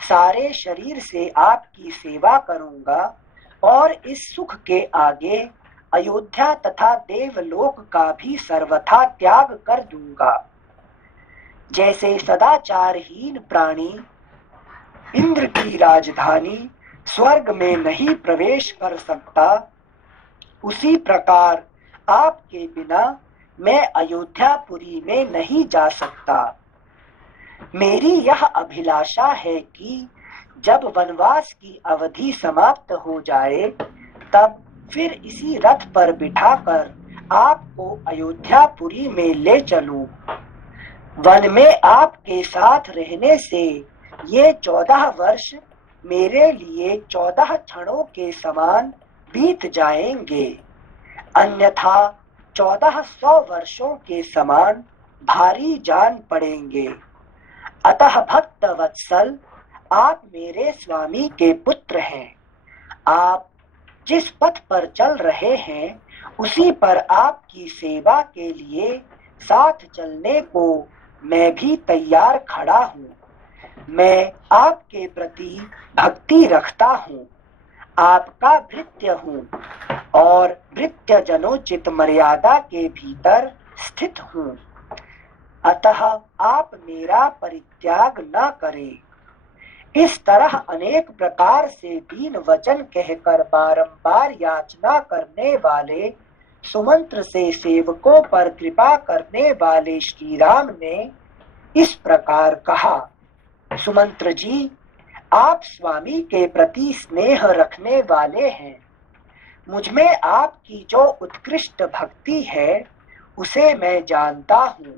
सारे शरीर से आपकी सेवा करूंगा और इस सुख के आगे अयोध्या तथा देवलोक का भी सर्वथा त्याग कर दूंगा। जैसे सदाचारहीन प्राणी इंद्र की राजधानी स्वर्ग में नहीं प्रवेश कर सकता, उसी प्रकार आपके बिना मैं अयोध्यापुरी में नहीं जा सकता। मेरी यह अभिलाषा है कि जब वनवास की अवधि समाप्त हो जाए तब फिर इसी रथ पर बिठाकर आपको अयोध्यापुरी में ले चलूं। वन में आपके साथ रहने से ये 14 वर्ष मेरे लिए 14 क्षणों के समान बीत जाएंगे, अन्यथा 1400 वर्षों के समान भारी जान पड़ेंगे। अतः भक्त वत्सल, आप मेरे स्वामी के पुत्र हैं। आप जिस पथ पर चल रहे हैं उसी पर आपकी सेवा के लिए साथ चलने को मैं भी तैयार खड़ा हूँ। मैं आपके प्रति भक्ति रखता हूँ, आपका भृत्य हूँ और भृत्य जनोचित मर्यादा के भीतर स्थित हूँ। अतः आप मेरा परित्याग न करें। इस तरह अनेक प्रकार से दीन वचन कहकर बारंबार याचना करने वाले सुमंत्र से सेवकों पर कृपा करने वाले श्री राम ने इस प्रकार कहा, सुमंत्र जी, आप स्वामी के प्रति स्नेह रखने वाले हैं। मुझमें आपकी जो उत्कृष्ट भक्ति है उसे मैं जानता हूँ।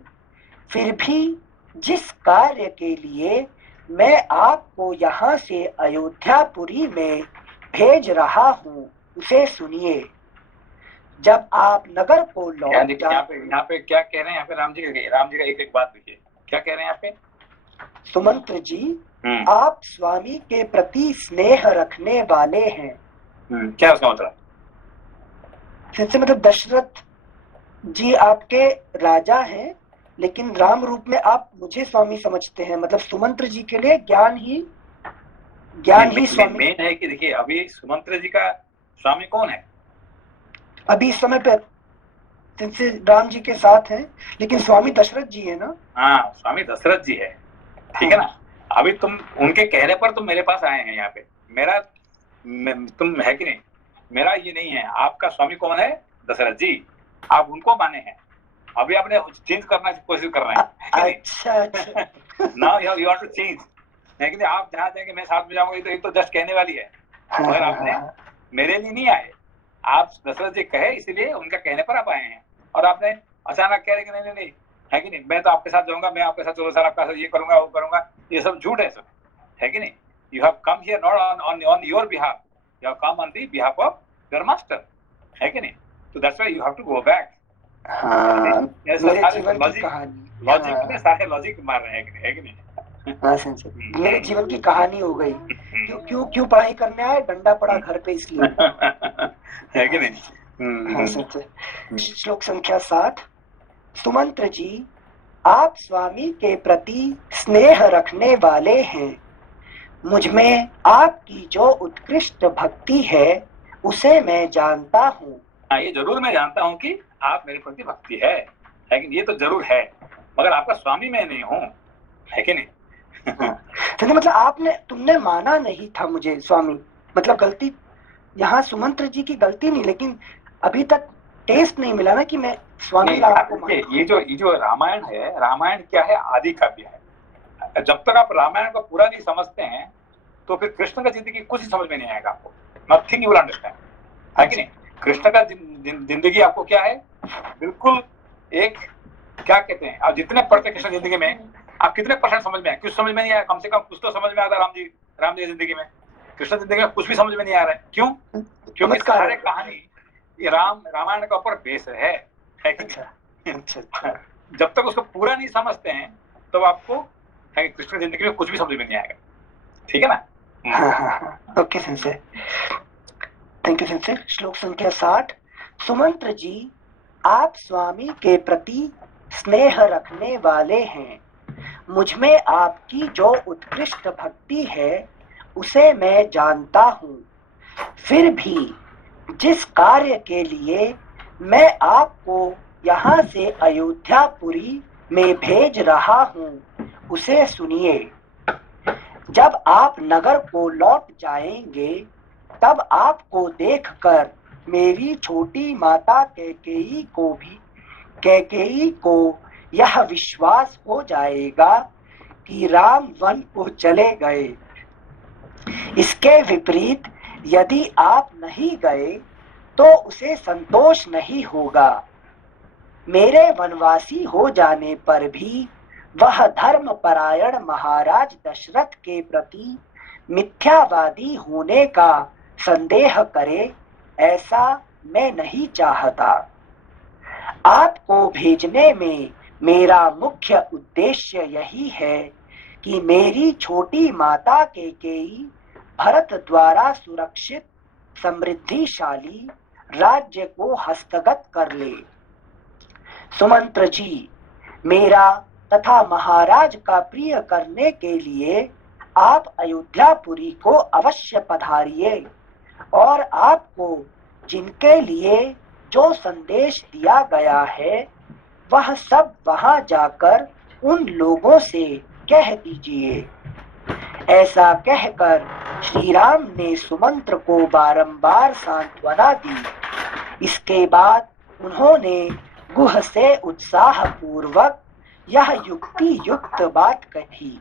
फिर भी जिस कार्य के लिए मैं आपको यहाँ से अयोध्यापुरी में भेज रहा हूँ उसे सुनिए। जब आप नगर को लौट यहाँ पे क्या कह रहे हैं? यहाँ पे राम जी का एक बात देखिए, क्या कह रहे हैं यहाँ पे? सुमंत्र जी, आप स्वामी के प्रति स्नेह रखने वाले हैं। क्या उसका मतलब? जैसे मतलब दशरथ जी आपके राजा हैं, लेकिन राम रूप में आप मुझे स्वामी समझते हैं। मतलब सुमंत्र जी के लिए ज्ञान ही स्वामी मेन है कि देखिए अभी सुमंत्र जी का स्वामी कौन है? अभी इस समय पे जिनसे राम जी के साथ हैं, लेकिन स्वामी दशरथ जी है ना? हाँ, स्वामी दशरथ जी है, ठीक है ना? अभी तुम उनके कहने पर तुम मेरे पास आए हैं यहाँ पे। तुम है कि नहीं? मेरा ये नहीं है। आपका स्वामी कौन है? दशरथ जी। आप उनको माने हैं। अभी आपने चेंज करना की कोशिश कर रहे हैं। अच्छा। Now you want to change, है कि नहीं? आप जहाँ जाएंगे मैं साथ में जाऊंगा, ये तो जस्ट कहने वाली है। मगर आपने मेरे लिए नहीं आए, आप दशरथ जी कहे इसलिए उनका कहने पर आप आए हैं। और आपने अचानक कह रहे कि नहीं नहीं, है कि नहीं, मैं तो आपके साथ जाऊंगा, मैं आपके साथ, चलो सर आपका साथ ये करूंगा वो करूंगा, ये सब झूठ है सब, है कि नहीं? You have come here not on your behalf, you have come on the behalf of your master, है कि नहीं? तो that's why you have to go back. Logic में सारे लॉजिक मार रहे हैं, है कि नहीं? मेरे जीवन की कहानी हो गई। क्यों पढ़ाई करने आए? डंडा पड़ा घर पे इसलिए, है कि नहीं? श्लोक संख्या 7। सुमंत्र जी, आप स्वामी के प्रति स्नेह रखने वाले हैं। मुझमें आपकी जो उत्कृष्ट भक्ति है उसे मैं जानता हूँ। ये जरूर मैं जानता हूँ कि आप मेरे प्रति भक्ति है, लेकिन ये तो जरूर है, मगर आपका स्वामी मैं नहीं हूँ, है कि नहीं? तो मतलब तुमने माना नहीं था मुझे स्वामी, मतलब गलती यहाँ सुमंत्र जी की गलती नहीं, लेकिन अभी तक टेस्ट नहीं मिला ना कि मैं स्वामी नहीं, आपको देखिए, ये जो रामायण है, रामायण क्या है, आदि काव्य है। जब तक आप रामायण को पूरा नहीं समझते हैं तो फिर कृष्ण का जिंदगी कुछ ही समझ में नहीं आएगा आपको, नथिंग यू विल अंडरस्टैंड, है कि नहीं। कृष्ण का जिंदगी आपको क्या है, बिल्कुल एक, क्या कहते हैं, आप जितने पढ़ते कृष्ण जिंदगी में आप कितने परसेंट समझ में आए, कुछ समझ में नहीं आया, कम से कम कुछ तो समझ में आता राम जी जिंदगी में। कृष्ण जिंदगी में कुछ भी समझ में नहीं आ रहा है, क्यों? क्योंकि सारे कहानी ये रामायण का ऊपर बेस है कि नहीं? अच्छा। जब तक उसको पूरा नहीं समझते हैं तो आपको है कि कृष्ण जिंदगी में कुछ भी समझ में नहीं आएगा, ठीक है ना। हाँ, okay sensei, thank you sensei. श्लोक संख्या 60। सुमंत्र जी, आप स्वामी के प्रति स्नेह रखने वाले हैं, मुझ में आपकी जो उत्कृष्ट भक्ति है उसे मैं जानता हूँ, फिर भी जिस कार्य के लिए मैं आपको यहाँ से अयोध्यापुरी में भेज रहा हूँ उसे सुनिए। जब आप नगर को लौट जाएंगे तब आपको देखकर मेरी छोटी माता कैकेयी को यह विश्वास हो जाएगा कि राम वन को चले गए। इसके विपरीत यदि आप नहीं गए तो उसे संतोष नहीं होगा। मेरे वनवासी हो जाने पर भी वह धर्मपरायण महाराज दशरथ के प्रति मिथ्यावादी होने का संदेह करे, ऐसा मैं नहीं चाहता। आपको भेजने में मेरा मुख्य उद्देश्य यही है कि मेरी छोटी माता कैकेयी भरत द्वारा सुरक्षित समृद्धिशाली राज्य को हस्तगत कर ले। सुमंत्र जी, मेरा तथा महाराज का प्रिय करने के लिए आप अयोध्यापुरी को अवश्य पधारिए और आपको जिनके लिए जो संदेश दिया गया है वह सब वहां जाकर उन लोगों से कह दीजिए। ऐसा कहकर श्री राम ने सुमंत्र को बारंबार सांत्वना दी। इसके बाद उन्होंने गुह से उत्साह पूर्वक यह युक्ति युक्त बात कही।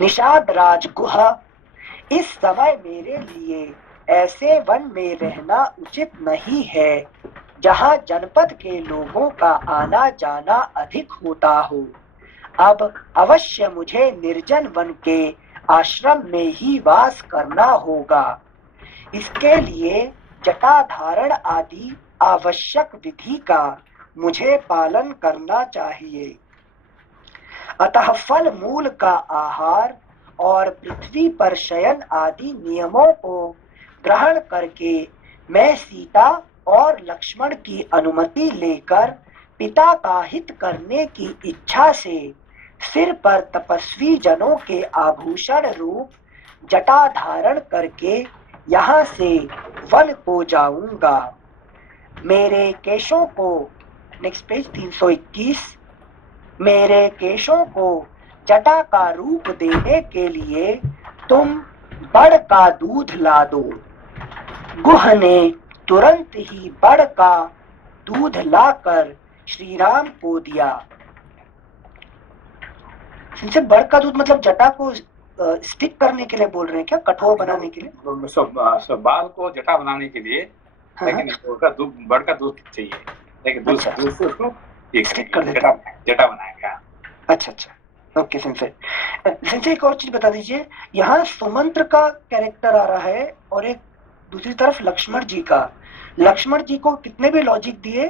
निषाद राज गुह, इस समय मेरे लिए ऐसे वन में रहना उचित नहीं है जहां जनपद के लोगों का आना जाना अधिक होता हो। अब अवश्य मुझे निर्जन वन के आश्रम में ही वास करना होगा। इसके लिए जटा धारण आदि आवश्यक विधि का मुझे पालन करना चाहिए। अतः फल मूल का आहार और पृथ्वी पर शयन आदि नियमों को ग्रहण करके मैं सीता और लक्ष्मण की अनुमति लेकर पिता का हित करने की इच्छा से सिर पर तपस्वी जनों के आभूषण रूप जटा धारण करके यहाँ से वन को जाऊंगा। मेरे केशों को, नेक्स्ट पेज 321, मेरे केशों को जटा का रूप देने के लिए तुम बड़ का दूध ला दो। गुह ने तुरंत ही बड़ का दूध लाकर श्री राम को दिया। इनसे बड़ का दूध मतलब जटा को स्टिक करने के लिए बोल रहे हैं क्या, कठोर बनाने के लिए? बाल को जटा बनाने के लिए, लेकिन बड़ का दूध चाहिए, लेकिन दूध से उसको स्टिक कर देता, जटा बनाएगा। अच्छा, ओके सेंसे। एक और चीज बता दीजिए, यहाँ सुमंत्र का कैरेक्टर आ रहा है और एक दूसरी तरफ लक्ष्मण जी का। लक्ष्मण जी को कितने भी लॉजिक दिए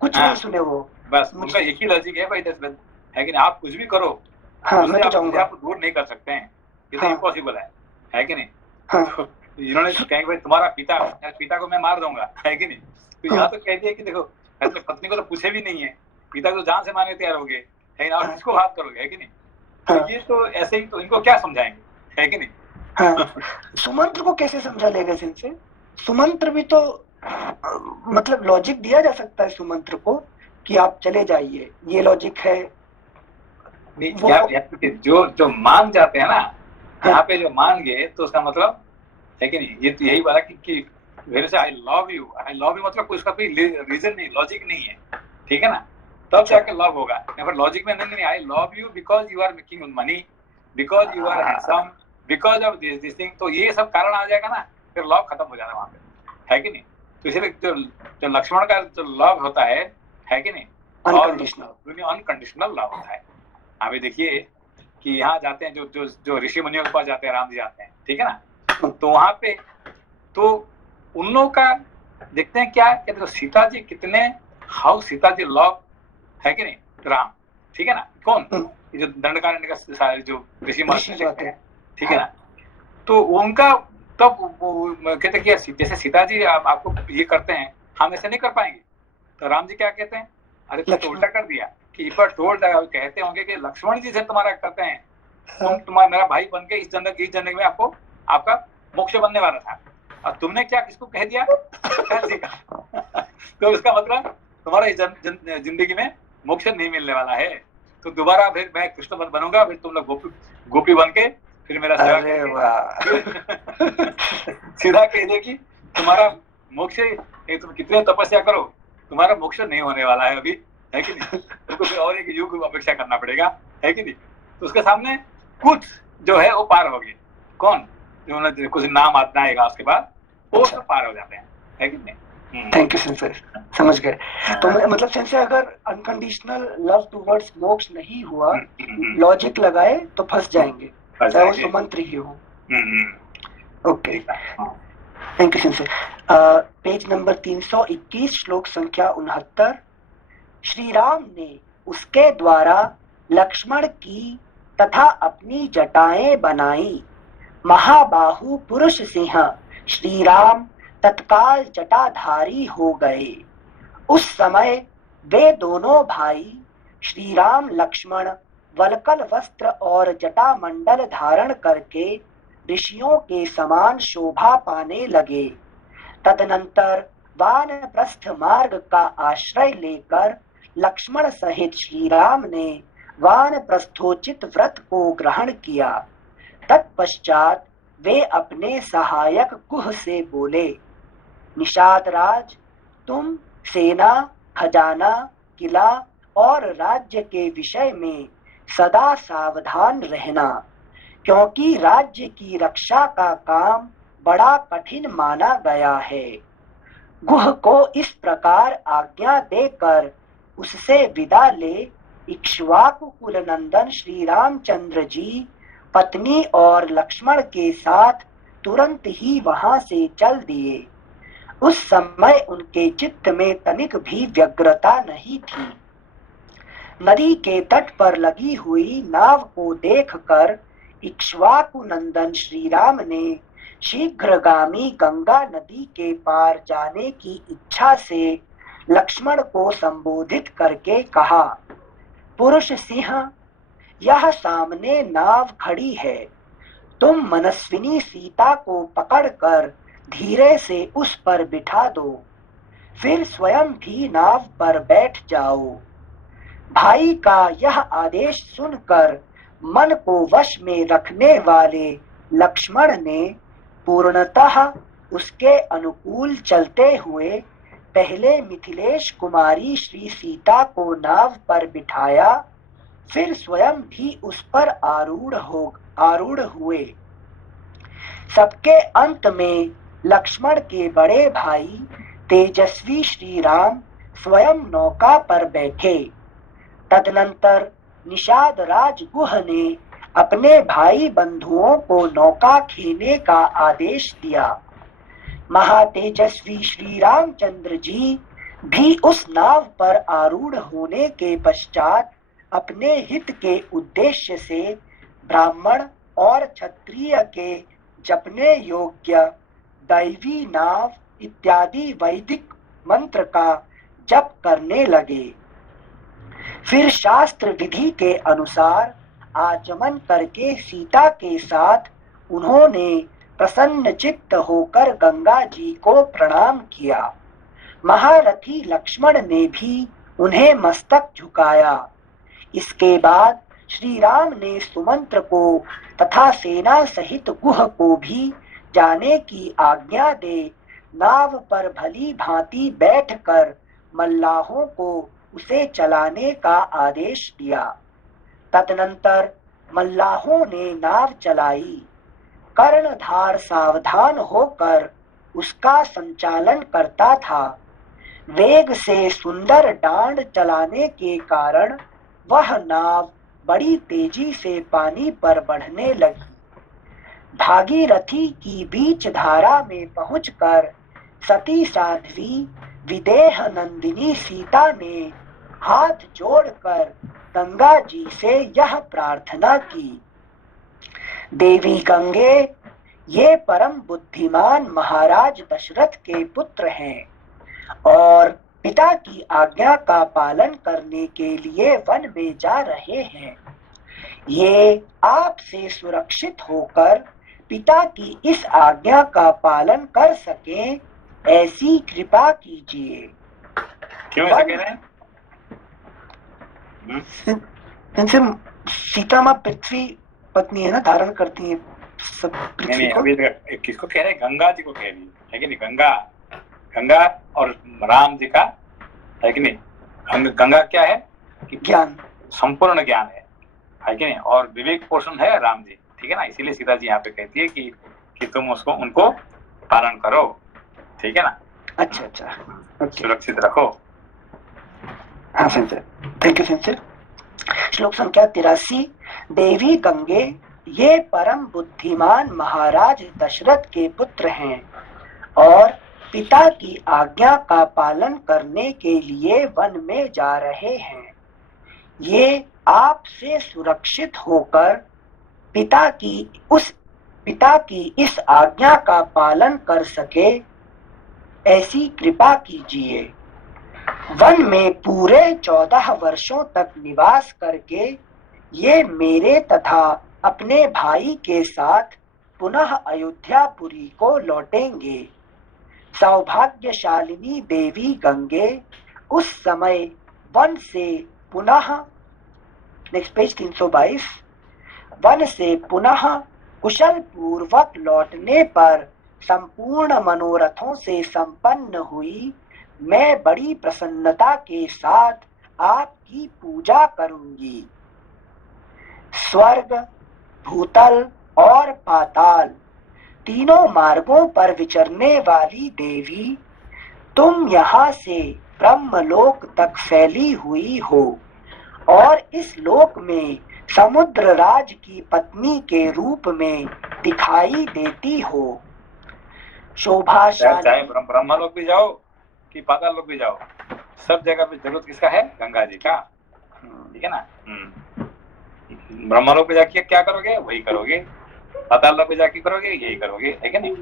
कुछ नहीं सुने वो, बस उनका एक ही लॉजिक है भाई दशरथ, है कि नहीं, आप कुछ भी करो, मैं तो चाहूंगा आप दूर नहीं कर सकते हैं, ये तो इम्पॉसिबल है कि नहीं। तो इन्होंने कहेंगे भाई तुम्हारा पिता को मैं मार दूंगा, है कि नहीं। तो यहाँ तो कह दिया कि देखो अपनी पत्नी को तो पूछे भी नहीं है, पिता को जान से मारने तैयार हो गए, है ना, और किसको बात करोगे, है कि नहीं। तो ये तो ऐसे ही, तो इनको क्या समझाएंगे, है कि नहीं। सुमंत्र को कैसे समझा लेगा इनसे? सुमंत्र भी तो मतलब लॉजिक दिया जा सकता है सुमंत्र को कि आप चले जाइए, ये लॉजिक है। जो जो मान जाते हैं ना, यहाँ पे जो मान गए तो उसका मतलब है कि नहीं, ये तो यही बोला कि मेरे से आई लव यू मतलब उसका कोई रीजन नहीं, लॉजिक नहीं है, ठीक है ना, तब जाके लव होगा। पर लॉजिक में नहीं, I love you because you are making money, because you are handsome, because of this thing, तो ये सब कारण आ जाएगा ना, फिर लव खत्म हो जाना वहां पे, है कि नहीं। तो इसलिए जो लक्ष्मण का जो लव होता है कि नहीं, अनकंडीशनल लव होता है। अभी देखिए कि यहाँ जाते हैं जो ऋषि मुनियों के पास जाते हैं, राम जी जाते हैं, ठीक है ना, तो वहां पे तो उन लोगों का देखते हैं क्या कहते हैं, सीता जी कितने, हाउ सीता जी लव, है कि नहीं, राम, ठीक है ना, कौन, जो दंडकारण्य का जो ऋषि महर्षि देखते हैं, ठीक है ना, तो उनका तब कहते हैं कि जैसे सीता जी आपको ये करते हैं, हम ऐसे नहीं कर पाएंगे। तो राम जी क्या कहते हैं, अरे तुम तो उल्टा कर दिया कि कहते होंगे कि लक्ष्मण जी से तुम्हारा करते हैं, तुम्हारा मेरा भाई बन के इस जन्म में आपको आपका मोक्ष बनने वाला था, और तुमने क्या किसको कह दिया तो इसका मतलब तुम्हारा इस जिंदगी में मोक्ष नहीं मिलने वाला है, तो दोबारा फिर मैं कृष्ण बनूंगा, फिर तुम लोग गोपी बन के फिर मेरा सीधा कह दे कि तुम्हारा मोक्ष, तुम कितने तपस्या करो, तुम्हारा मोक्ष नहीं होने वाला है अभी, है कि नहीं, तुमको फिर और एक युग अपेक्षा करना पड़ेगा, है कि नहीं। तो उसके सामने कुछ जो है वो पार हो गए, कौन, जो कुछ नाम आता आएगा उसके बाद वो सब पार हो जाते हैं, है कि नहीं। थैंक यू सेंसर, समझ गए। तो मतलब सेंसर अगर अनकंडीशनल लव टुवर्ड्स मोक्ष नहीं हुआ, लॉजिक लगाए तो फंस जाएंगे, चाहे वो सुमंत्र ही हो। Okay, thank you sensor. Page number 321, श्लोक संख्या 69। श्री राम ने उसके द्वारा लक्ष्मण की तथा अपनी जटाएं बनाई। महाबाहु पुरुष सिंह श्री राम तत्काल जटाधारी हो गए। उस समय वे दोनों भाई श्री राम लक्ष्मण वलकल वस्त्र और जटा मंडल धारण करके ऋषियों के समान शोभा पाने लगे। तदनंतर वानप्रस्थ मार्ग का आश्रय लेकर लक्ष्मण सहित श्री राम ने वानप्रस्थोचित व्रत को ग्रहण किया। तत्पश्चात वे अपने सहायक कुह से बोले, निषाद राज, तुम सेना, खजाना, किला और राज्य के विषय में सदा सावधान रहना, क्योंकि राज्य की रक्षा का काम बड़ा कठिन माना गया है। गुह को इस प्रकार आज्ञा देकर उससे विदा ले इक्ष्वाकु कुल नंदन श्री रामचंद्र जी पत्नी और लक्ष्मण के साथ तुरंत ही वहां से चल दिए। उस समय उनके चित्त में तनिक भी व्यग्रता नहीं थी। नदी के तट पर लगी हुई नाव को देखकर इक्ष्वाकु नंदन श्री राम ने शीघ्रगामी गंगा नदी के पार जाने की इच्छा से लक्ष्मण को संबोधित करके कहा, पुरुष सिंह, यह सामने नाव खड़ी है, तुम मनस्विनी सीता को पकड़कर धीरे से उस पर बिठा दो, फिर स्वयं भी नाव पर बैठ जाओ। भाई का यह आदेश सुनकर मन को वश में रखने वाले लक्ष्मण ने पूर्णतः उसके अनुकूल चलते हुए पहले मिथिलेश कुमारी श्री सीता को नाव पर बिठाया, फिर स्वयं भी उस पर आरूढ़ हुए। सबके अंत में लक्ष्मण के बड़े भाई तेजस्वी श्री राम स्वयं नौका पर बैठे। तदनंतर निषाद राजगुह ने अपने भाई बंधुओं को नौका खेने का आदेश दिया। महातेजस्वी श्री रामचंद्र जी भी उस नाव पर आरूढ़ होने के पश्चात अपने हित के उद्देश्य से ब्राह्मण और क्षत्रिय के जपने योग्य दैवी नाव इत्यादि वैदिक मंत्र का जप करने लगे। फिर शास्त्र विधि के अनुसार आचमन करके सीता के साथ उन्होंने प्रसन्न चित्त होकर गंगा जी को प्रणाम किया। महारथी लक्ष्मण ने भी उन्हें मस्तक झुकाया। इसके बाद श्री राम ने सुमंत्र को तथा सेना सहित गुह को भी जाने की आज्ञा दे नाव पर भली भांति बैठकर मल्लाहों को उसे चलाने का आदेश दिया। तदनंतर मल्लाहों ने नाव चलाई। कर्णधार सावधान होकर उसका संचालन करता था। वेग से सुंदर डांड चलाने के कारण वह नाव बड़ी तेजी से पानी पर बढ़ने लगी। भागीरथी की बीच धारा में पहुंचकर सती साध्वी विदेह नंदिनी सीता ने हाथ जोड़कर गंगा जी से यह प्रार्थना की, देवी गंगे, ये परम बुद्धिमान महाराज दशरथ के पुत्र हैं और पिता की आज्ञा का पालन करने के लिए वन में जा रहे हैं। ये आपसे सुरक्षित होकर पिता की इस आज्ञा का पालन कर सकें, ऐसी कृपा कीजिए। क्यों ऐसा कह रहे हैं? सीता माँ पृथ्वी पत्नी है ना, धारण करती है सब पृथ्वी नहीं, को। अभी किसको कह रहे हैं? गंगा जी को कह रही है कि नहीं? गंगा और राम जी का है कि नहीं? गंगा क्या है कि ज्ञान, संपूर्ण ज्ञान है कि नहीं? और विवेक पोषण है राम जी, ठीक है ना? इसीलिए सीता जी यहाँ पे कहती है कि तुम उनको पालन करो, ठीक है ना? अच्छा, सुरक्षित रखो। हाँ सेंसर, थैंक यू सेंसर। श्लोक संख्या 83। देवी गंगे, ये परम बुद्धिमान महाराज दशरथ के पुत्र हैं और पिता की आज्ञा का पालन करने के लिए वन में जा रहे हैं। ये आपसे सुरक्षित होकर पिता की इस आज्ञा का पालन कर सके, ऐसी कृपा कीजिए। वन में पूरे 14 वर्षों तक निवास करके ये मेरे तथा अपने भाई के साथ पुनः अयोध्यापुरी को लौटेंगे। सौभाग्यशालिनी देवी गंगे उस समय वन से पुनः, नेक्स्ट पेज 322, वन से पुनः कुशल पूर्वक लौटने पर संपूर्ण मनोरथों से संपन्न हुई मैं बड़ी प्रसन्नता के साथ आपकी पूजा करूंगी। स्वर्ग, भूतल और पाताल तीनों मार्गों पर विचरने वाली देवी, तुम यहाँ से ब्रह्मलोक तक फैली हुई हो और इस लोक में समुद्र राज की पत्नी के रूप में दिखाई देती हो। शोभाशाली, चाहे ब्रह्मलोक भी जाओ कि पाताल लोक भी जाओ, सब जगह पे जरूरत किसका है? गंगा जी का, ठीक है ना? ब्रह्मलोक पे जाके क्या करोगे? वही करोगे। पाताल लोक पे जाके करोगे, यही करोगे, है क्या नहीं?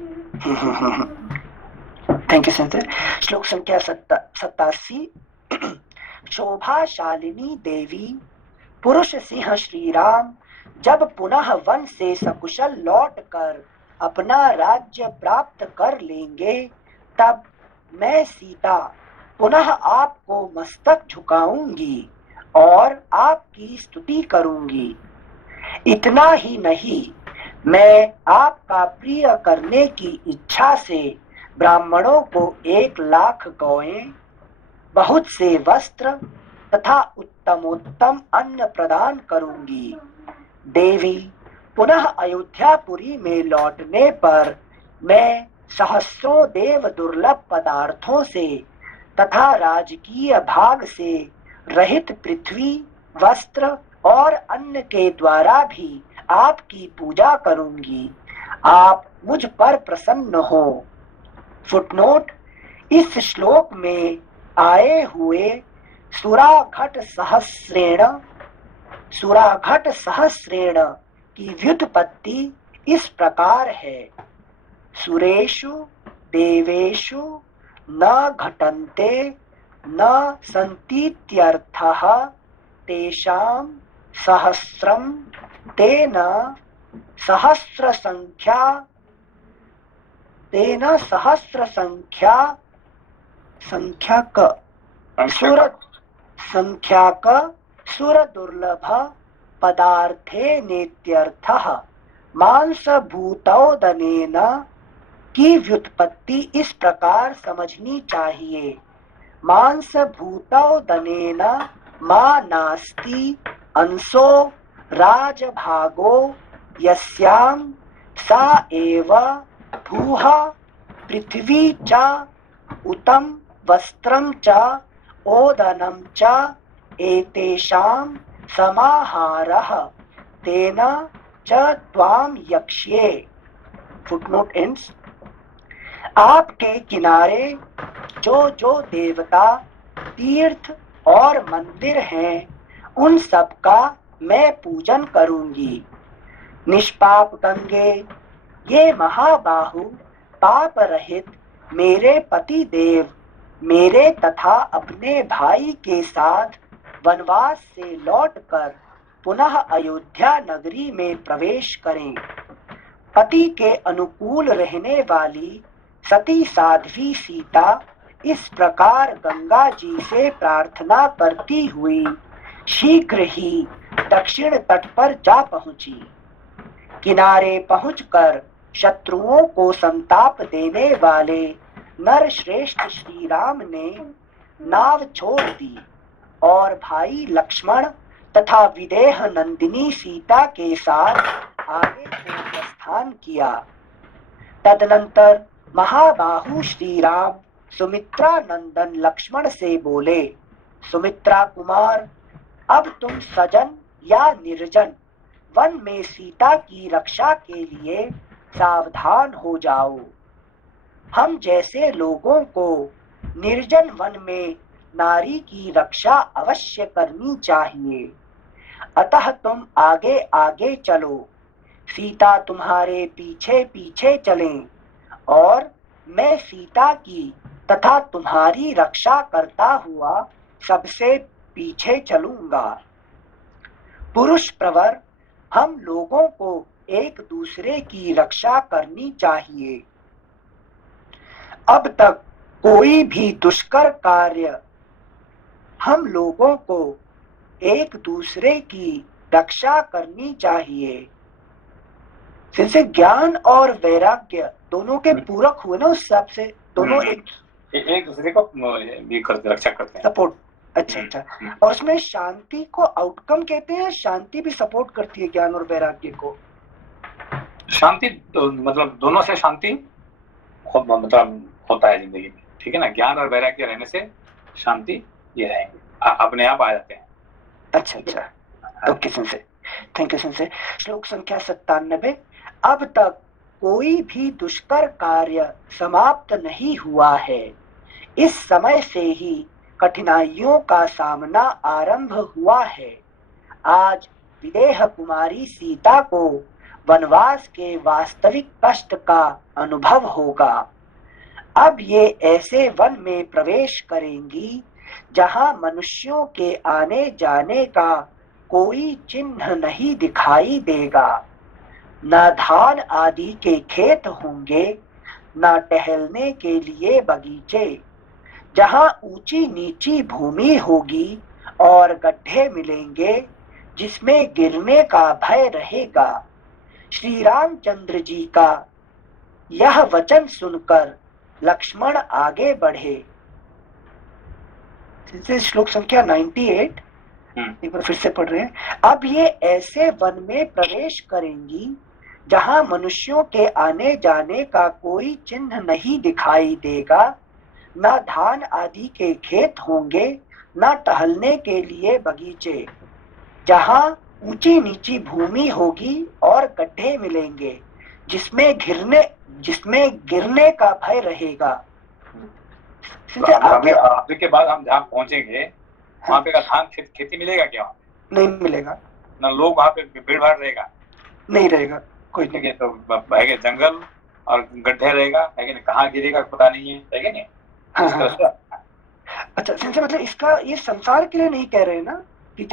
Thank you sensor. श्लोक संख्या 87। शोभाशालिनी देवी, पुरुष सिंह श्री राम जब पुनः वन से सकुशल लौटकर अपना राज्य प्राप्त कर लेंगे, तब मैं सीता पुनः आपको मस्तक झुकाऊंगी और आपकी स्तुति करूंगी। इतना ही नहीं, मैं आपका प्रिय करने की इच्छा से ब्राह्मणों को 1,00,000 गौएं, बहुत से वस्त्र तथा उत्तमोत्तम अन्न प्रदान करूंगी। देवी, पुनः अयोध्यापुरी में लौटने पर मैं सहस्रों देव दुर्लभ पदार्थों से तथा राजकीय भाग से रहित पृथ्वी, वस्त्र और अन्न के द्वारा भी आपकी पूजा करूंगी। आप मुझ पर प्रसन्न हो। फुटनोट, इस श्लोक में आए हुए सुराघट सहस्रेण की व्युत्पत्ति इस प्रकार है। सुरेषु देवेषु न घटन्ते न सन्तीत्यर्थः, तेषां सहस्रं तेन संख्याक सुर दुर्लभ पदार्थे नेत्यर्थः मांसभूतोदनेन की व्युत्पत्ति इस प्रकार समझनी चाहिए। मांसभूतोदनेन मा नास्ति अंशो राजभागो यस्यां सा एव भूः पृथ्वी च उतम वस्त्रं च ओदनं च एतेषां समाहारः तेन च त्वां यक्ष्ये। Footnote ends. आपके किनारे जो जो देवता, तीर्थ और मंदिर हैं, उन सब का मैं पूजन करूंगी। निष्पाप गंगे, ये महाबाहु पाप रहित मेरे पति देव मेरे तथा अपने भाई के साथ वनवास से लौटकर पुनः अयोध्या नगरी में प्रवेश करें। पति के अनुकूल रहने वाली सती साध्वी सीता इस प्रकार गंगा जी से प्रार्थना करती हुई शीघ्र ही दक्षिण तट पर जा पहुंची। किनारे पहुंचकर शत्रुओं को संताप देने वाले नर श्रेष्ठ श्री राम ने नाव छोड़ दी और भाई लक्ष्मण तथा विदेह नंदिनी सीता के साथ आगे को प्रस्थान किया। तदनंतर महाबाहु श्री राम सुमित्रा नंदन लक्ष्मण से बोले, सुमित्रा कुमार, अब तुम सजन या निर्जन वन में सीता की रक्षा के लिए सावधान हो जाओ। हम जैसे लोगों को निर्जन वन में नारी की रक्षा अवश्य करनी चाहिए। अतः तुम आगे आगे चलो, सीता तुम्हारे पीछे पीछे चलें और मैं सीता की तथा तुम्हारी रक्षा करता हुआ सबसे पीछे चलूंगा। पुरुष प्रवर, हम लोगों को एक दूसरे की रक्षा करनी चाहिए। अब तक कोई भी दुष्कर कार्य हम लोगों को एक दूसरे की रक्षा करनी चाहिए। जैसे ज्ञान और वैराग्य दोनों के पूरक हुए ना, उस हिसाब से दोनों एक दूसरे को भी रक्षा करते हैं, सपोर्ट। अच्छा अच्छा। और उसमें शांति को आउटकम कहते हैं, शांति भी सपोर्ट करती है ज्ञान और वैराग्य को। शांति मतलब दोनों से शांति मतलब होता है जिंदगी में, ठीक है ना। ज्ञान और वैराग्य रहने से शांति ये रहेंगे, अपने आप आ जाते हैं। अच्छा अच्छा, okay Sanjay, thank you Sanjay. श्लोक संख्या 97। अब तक कोई भी दुष्कर कार्य समाप्त नहीं हुआ है। इस समय से ही कठिनाइयों का सामना आरंभ हुआ है। आज विदेह कुमारी सीता को वनवास के वास्तविक कष्ट का अनुभव होगा। अब ये ऐसे वन में प्रवेश करेंगी जहां मनुष्यों के आने जाने का कोई चिन्ह नहीं दिखाई देगा। न धान आदि के खेत होंगे, न टहलने के लिए बगीचे। जहां ऊंची नीची भूमि होगी और गड्ढे मिलेंगे जिसमें गिरने का भय रहेगा। श्री रामचंद्र जी का यह वचन सुनकर लक्ष्मण आगे बढ़े। श्लोक संख्या 98 एक बार फिर से पढ़ रहे हैं। अब ये ऐसे वन में प्रवेश करेंगी जहां मनुष्यों के आने जाने का कोई चिन्ह नहीं दिखाई देगा। न धान आदि के खेत होंगे, न टहलने के लिए बगीचे। जहां ऊंची नीची भूमि होगी और गड्ढे मिलेंगे जिसमें गिरने का भय रहेगा। आगे के बाद हम जहाँ पहुंचेंगे वहाँ पे धान खेती मिलेगा क्या? नहीं मिलेगा। ना लोग वहाँ पे भीड़ भाड़ रहेगा? नहीं रहेगा, कोई नहीं। तो है जंगल और गड्ढे रहेगा, है कि नहीं? कहाँ गिरेगा पता नहीं है कि नहीं? हाँ। अच्छा संजय, मतलब इसका ये संसार के लिए नहीं कह रहे ना कि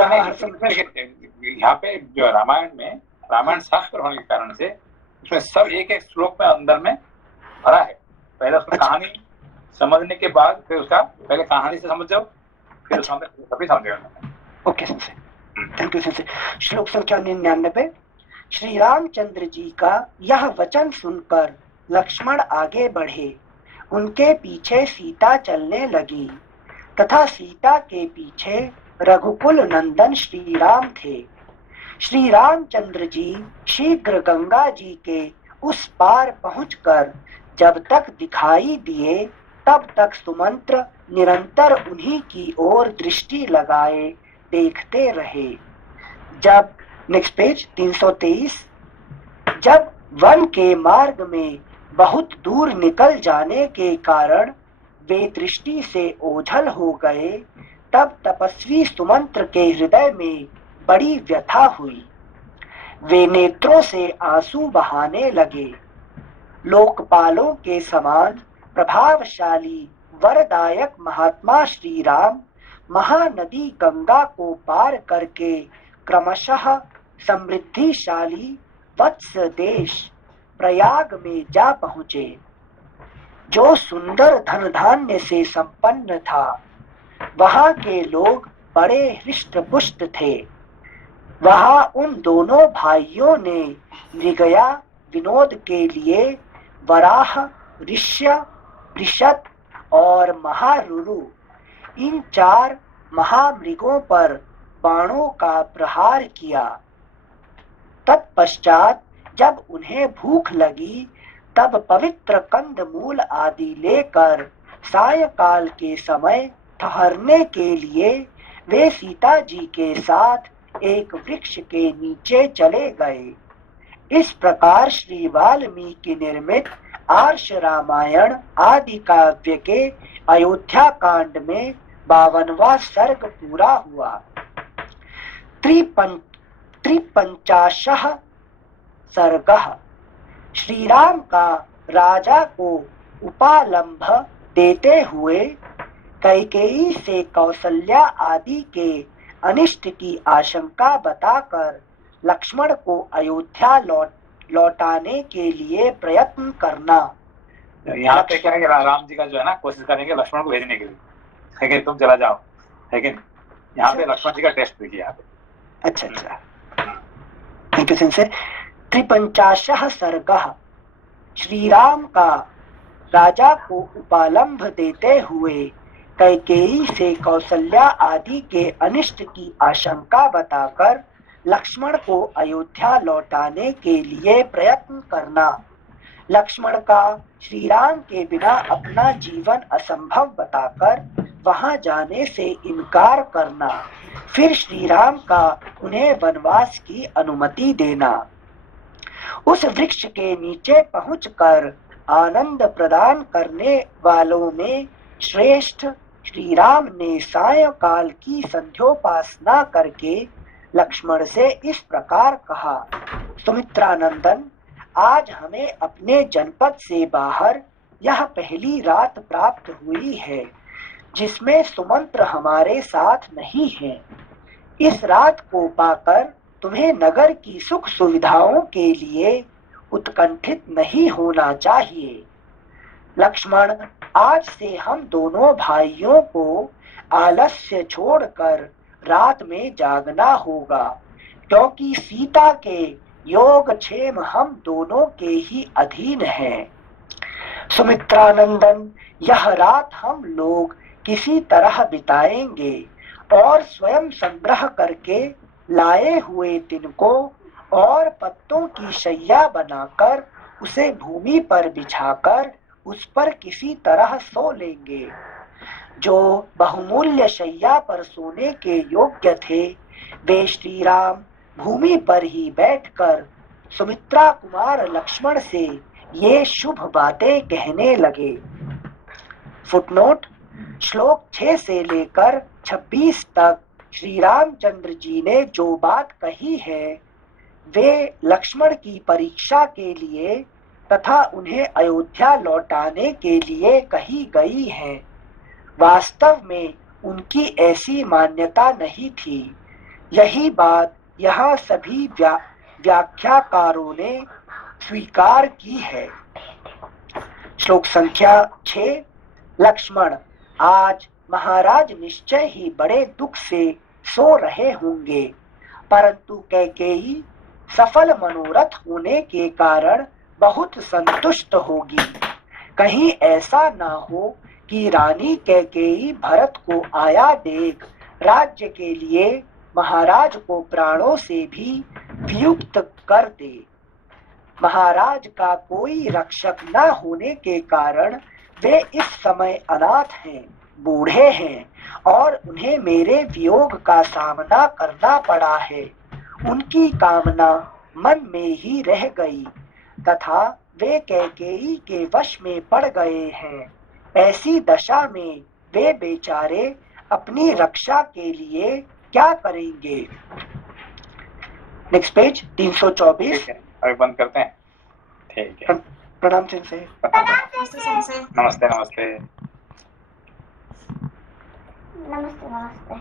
यहाँ पे जो रामायण शास्त्र होने के कारण से उसमें सब एक एक श्लोक में अंदर में भरा है। पहले उसमें कहानी समझने के बाद फिर उसका पहले कहानी से समझ जाओ, फिर उसमें सभी समझेगा। Okay Sanjay, thank you sensei. श्लोक संख्या 99। श्री रामचंद्र जी का यह वचन सुनकर लक्ष्मण आगे बढ़े। उनके पीछे सीता चलने लगी तथा सीता के पीछे रघुकुल नंदन श्री राम थे। श्री रामचंद्र जी शीघ्र गंगा जी के उस पार पहुंचकर जब तक दिखाई दिए तब तक सुमंत्र निरंतर उन्हीं की ओर दृष्टि लगाए देखते रहे। जब नेक्स्ट पेज 323। जब वन के मार्ग में बहुत दूर निकल जाने के कारण वे दृष्टि से ओझल हो गए, तब तपस्वी सुमंत्र के हृदय में बड़ी व्यथा हुई। वे नेत्रों से आंसू बहाने लगे। लोकपालों के समान प्रभावशाली वरदायक महात्मा श्री राम महानदी गंगा को पार करके क्रमशः समृद्धिशाली वत्स देश प्रयाग में जा पहुंचे, जो सुंदर धन धान्य से संपन्न था। वहां के लोग बड़े हृष्ट पुष्ट थे। वहां उन दोनों भाइयों ने मृगया विनोद के लिए वराह, ऋष्य, वृषत और महारुरु इन 4 महामृगों पर बाणों का प्रहार किया। तत्पश्चात जब उन्हें भूख लगी तब पवित्र कंदमूल आदि लेकर सायंकाल के समय ठहरने के लिए वे सीता जी के साथ एक वृक्ष के नीचे चले गए। इस प्रकार श्री वाल्मीकि निर्मित आर्ष रामायण आदि काव्य के अयोध्या कांड में 52वां सर्ग पूरा हुआ। 53 सर्गः। श्री राम का राजा को उपालंभ देते हुए कैकेयी से कौसल्या आदि के अनिष्ट की आशंका बताकर लक्ष्मण को अयोध्या लौटाने के लिए प्रयत्न करना। यहाँ पे क्या है, राम जी का जो है ना कोशिश करेंगे लक्ष्मण को भेजने के लिए, है कि तुम चला जाओ, है कि यहाँ पे लक्ष्मण जी का टेस्ट देखिए यहाँ पे। अच्छा, थैंक यू सेंसे। 53 सर्गः। श्री राम का राजा को उपालंभ देते हुए कैकेयी से कौसल्या आदि के अनिष्ट की आशंका बताकर लक्ष्मण को अयोध्या लौटाने के लिए प्रयत्न करना। लक्ष्मण का श्री राम के बिना अपना जीवन असंभव बताकर वहां जाने से इनकार करना, फिर श्री राम का उन्हें वनवास की अनुमति देना। उस वृक्ष के नीचे पहुंचकर आनंद प्रदान करने वालों में श्रेष्ठ श्री राम ने सायंकाल की संध्योपासना करके लक्ष्मण से इस प्रकार कहा, सुमित्रानंदन, आज हमें अपने जनपद से बाहर यह पहली रात प्राप्त हुई है जिसमें सुमंत्र हमारे साथ नहीं है। इस रात को पाकर तुम्हें नगर की सुख सुविधाओं के लिए उत्कंठित नहीं होना चाहिए। लक्ष्मण, आज से हम दोनों भाइयों को आलस्य छोड़कर रात में जागना होगा, क्योंकि सीता के योगक्षेम हम दोनों के ही अधीन है। सुमित्रानंदन, यह रात हम लोग किसी तरह बिताएंगे और स्वयं संग्रह करके लाए हुए तिनको और पत्तों की शैया बनाकर उसे भूमि पर बिछाकर उस पर किसी तरह सो लेंगे। जो बहुमूल्य शैया पर सोने के योग्य थे वे श्री राम भूमि पर ही बैठकर सुमित्रा कुमार लक्ष्मण से ये शुभ बातें कहने लगे। फुटनोट, श्लोक 6 से लेकर 26 तक श्री रामचंद्र जी ने जो बात कही है वे लक्ष्मण की परीक्षा के लिए तथा उन्हें अयोध्या लौटाने के लिए कही गई है। वास्तव में उनकी ऐसी मान्यता नहीं थी। यही बात यहाँ सभी व्याख्याकारों ने स्वीकार की है। श्लोक संख्या 6। लक्ष्मण, आज महाराज निश्चय ही बड़े दुख से सो रहे होंगे, परंतु कैकेयी सफल मनोरथ होने के कारण बहुत संतुष्ट होगी। कहीं ऐसा ना हो कि रानी कैकेयी भरत को आया देख राज्य के लिए महाराज को प्राणों से भी वियुक्त कर दे। महाराज का कोई रक्षक न होने के कारण वे इस समय अनाथ हैं, बूढ़े हैं और उन्हें मेरे वियोग का सामना करना पड़ा है। उनकी कामना मन में ही रह गई तथा वे कैकेयी के वश में पड़ गए हैं। ऐसी दशा में वे बेचारे अपनी रक्षा के लिए क्या करेंगे। Next page 324। ठीक है, अभी बंद करते हैं। ठीक है, प्रणाम सेंसे। नमस्ते। नमस्ते नमस्ते। नमस्ते नमस्ते।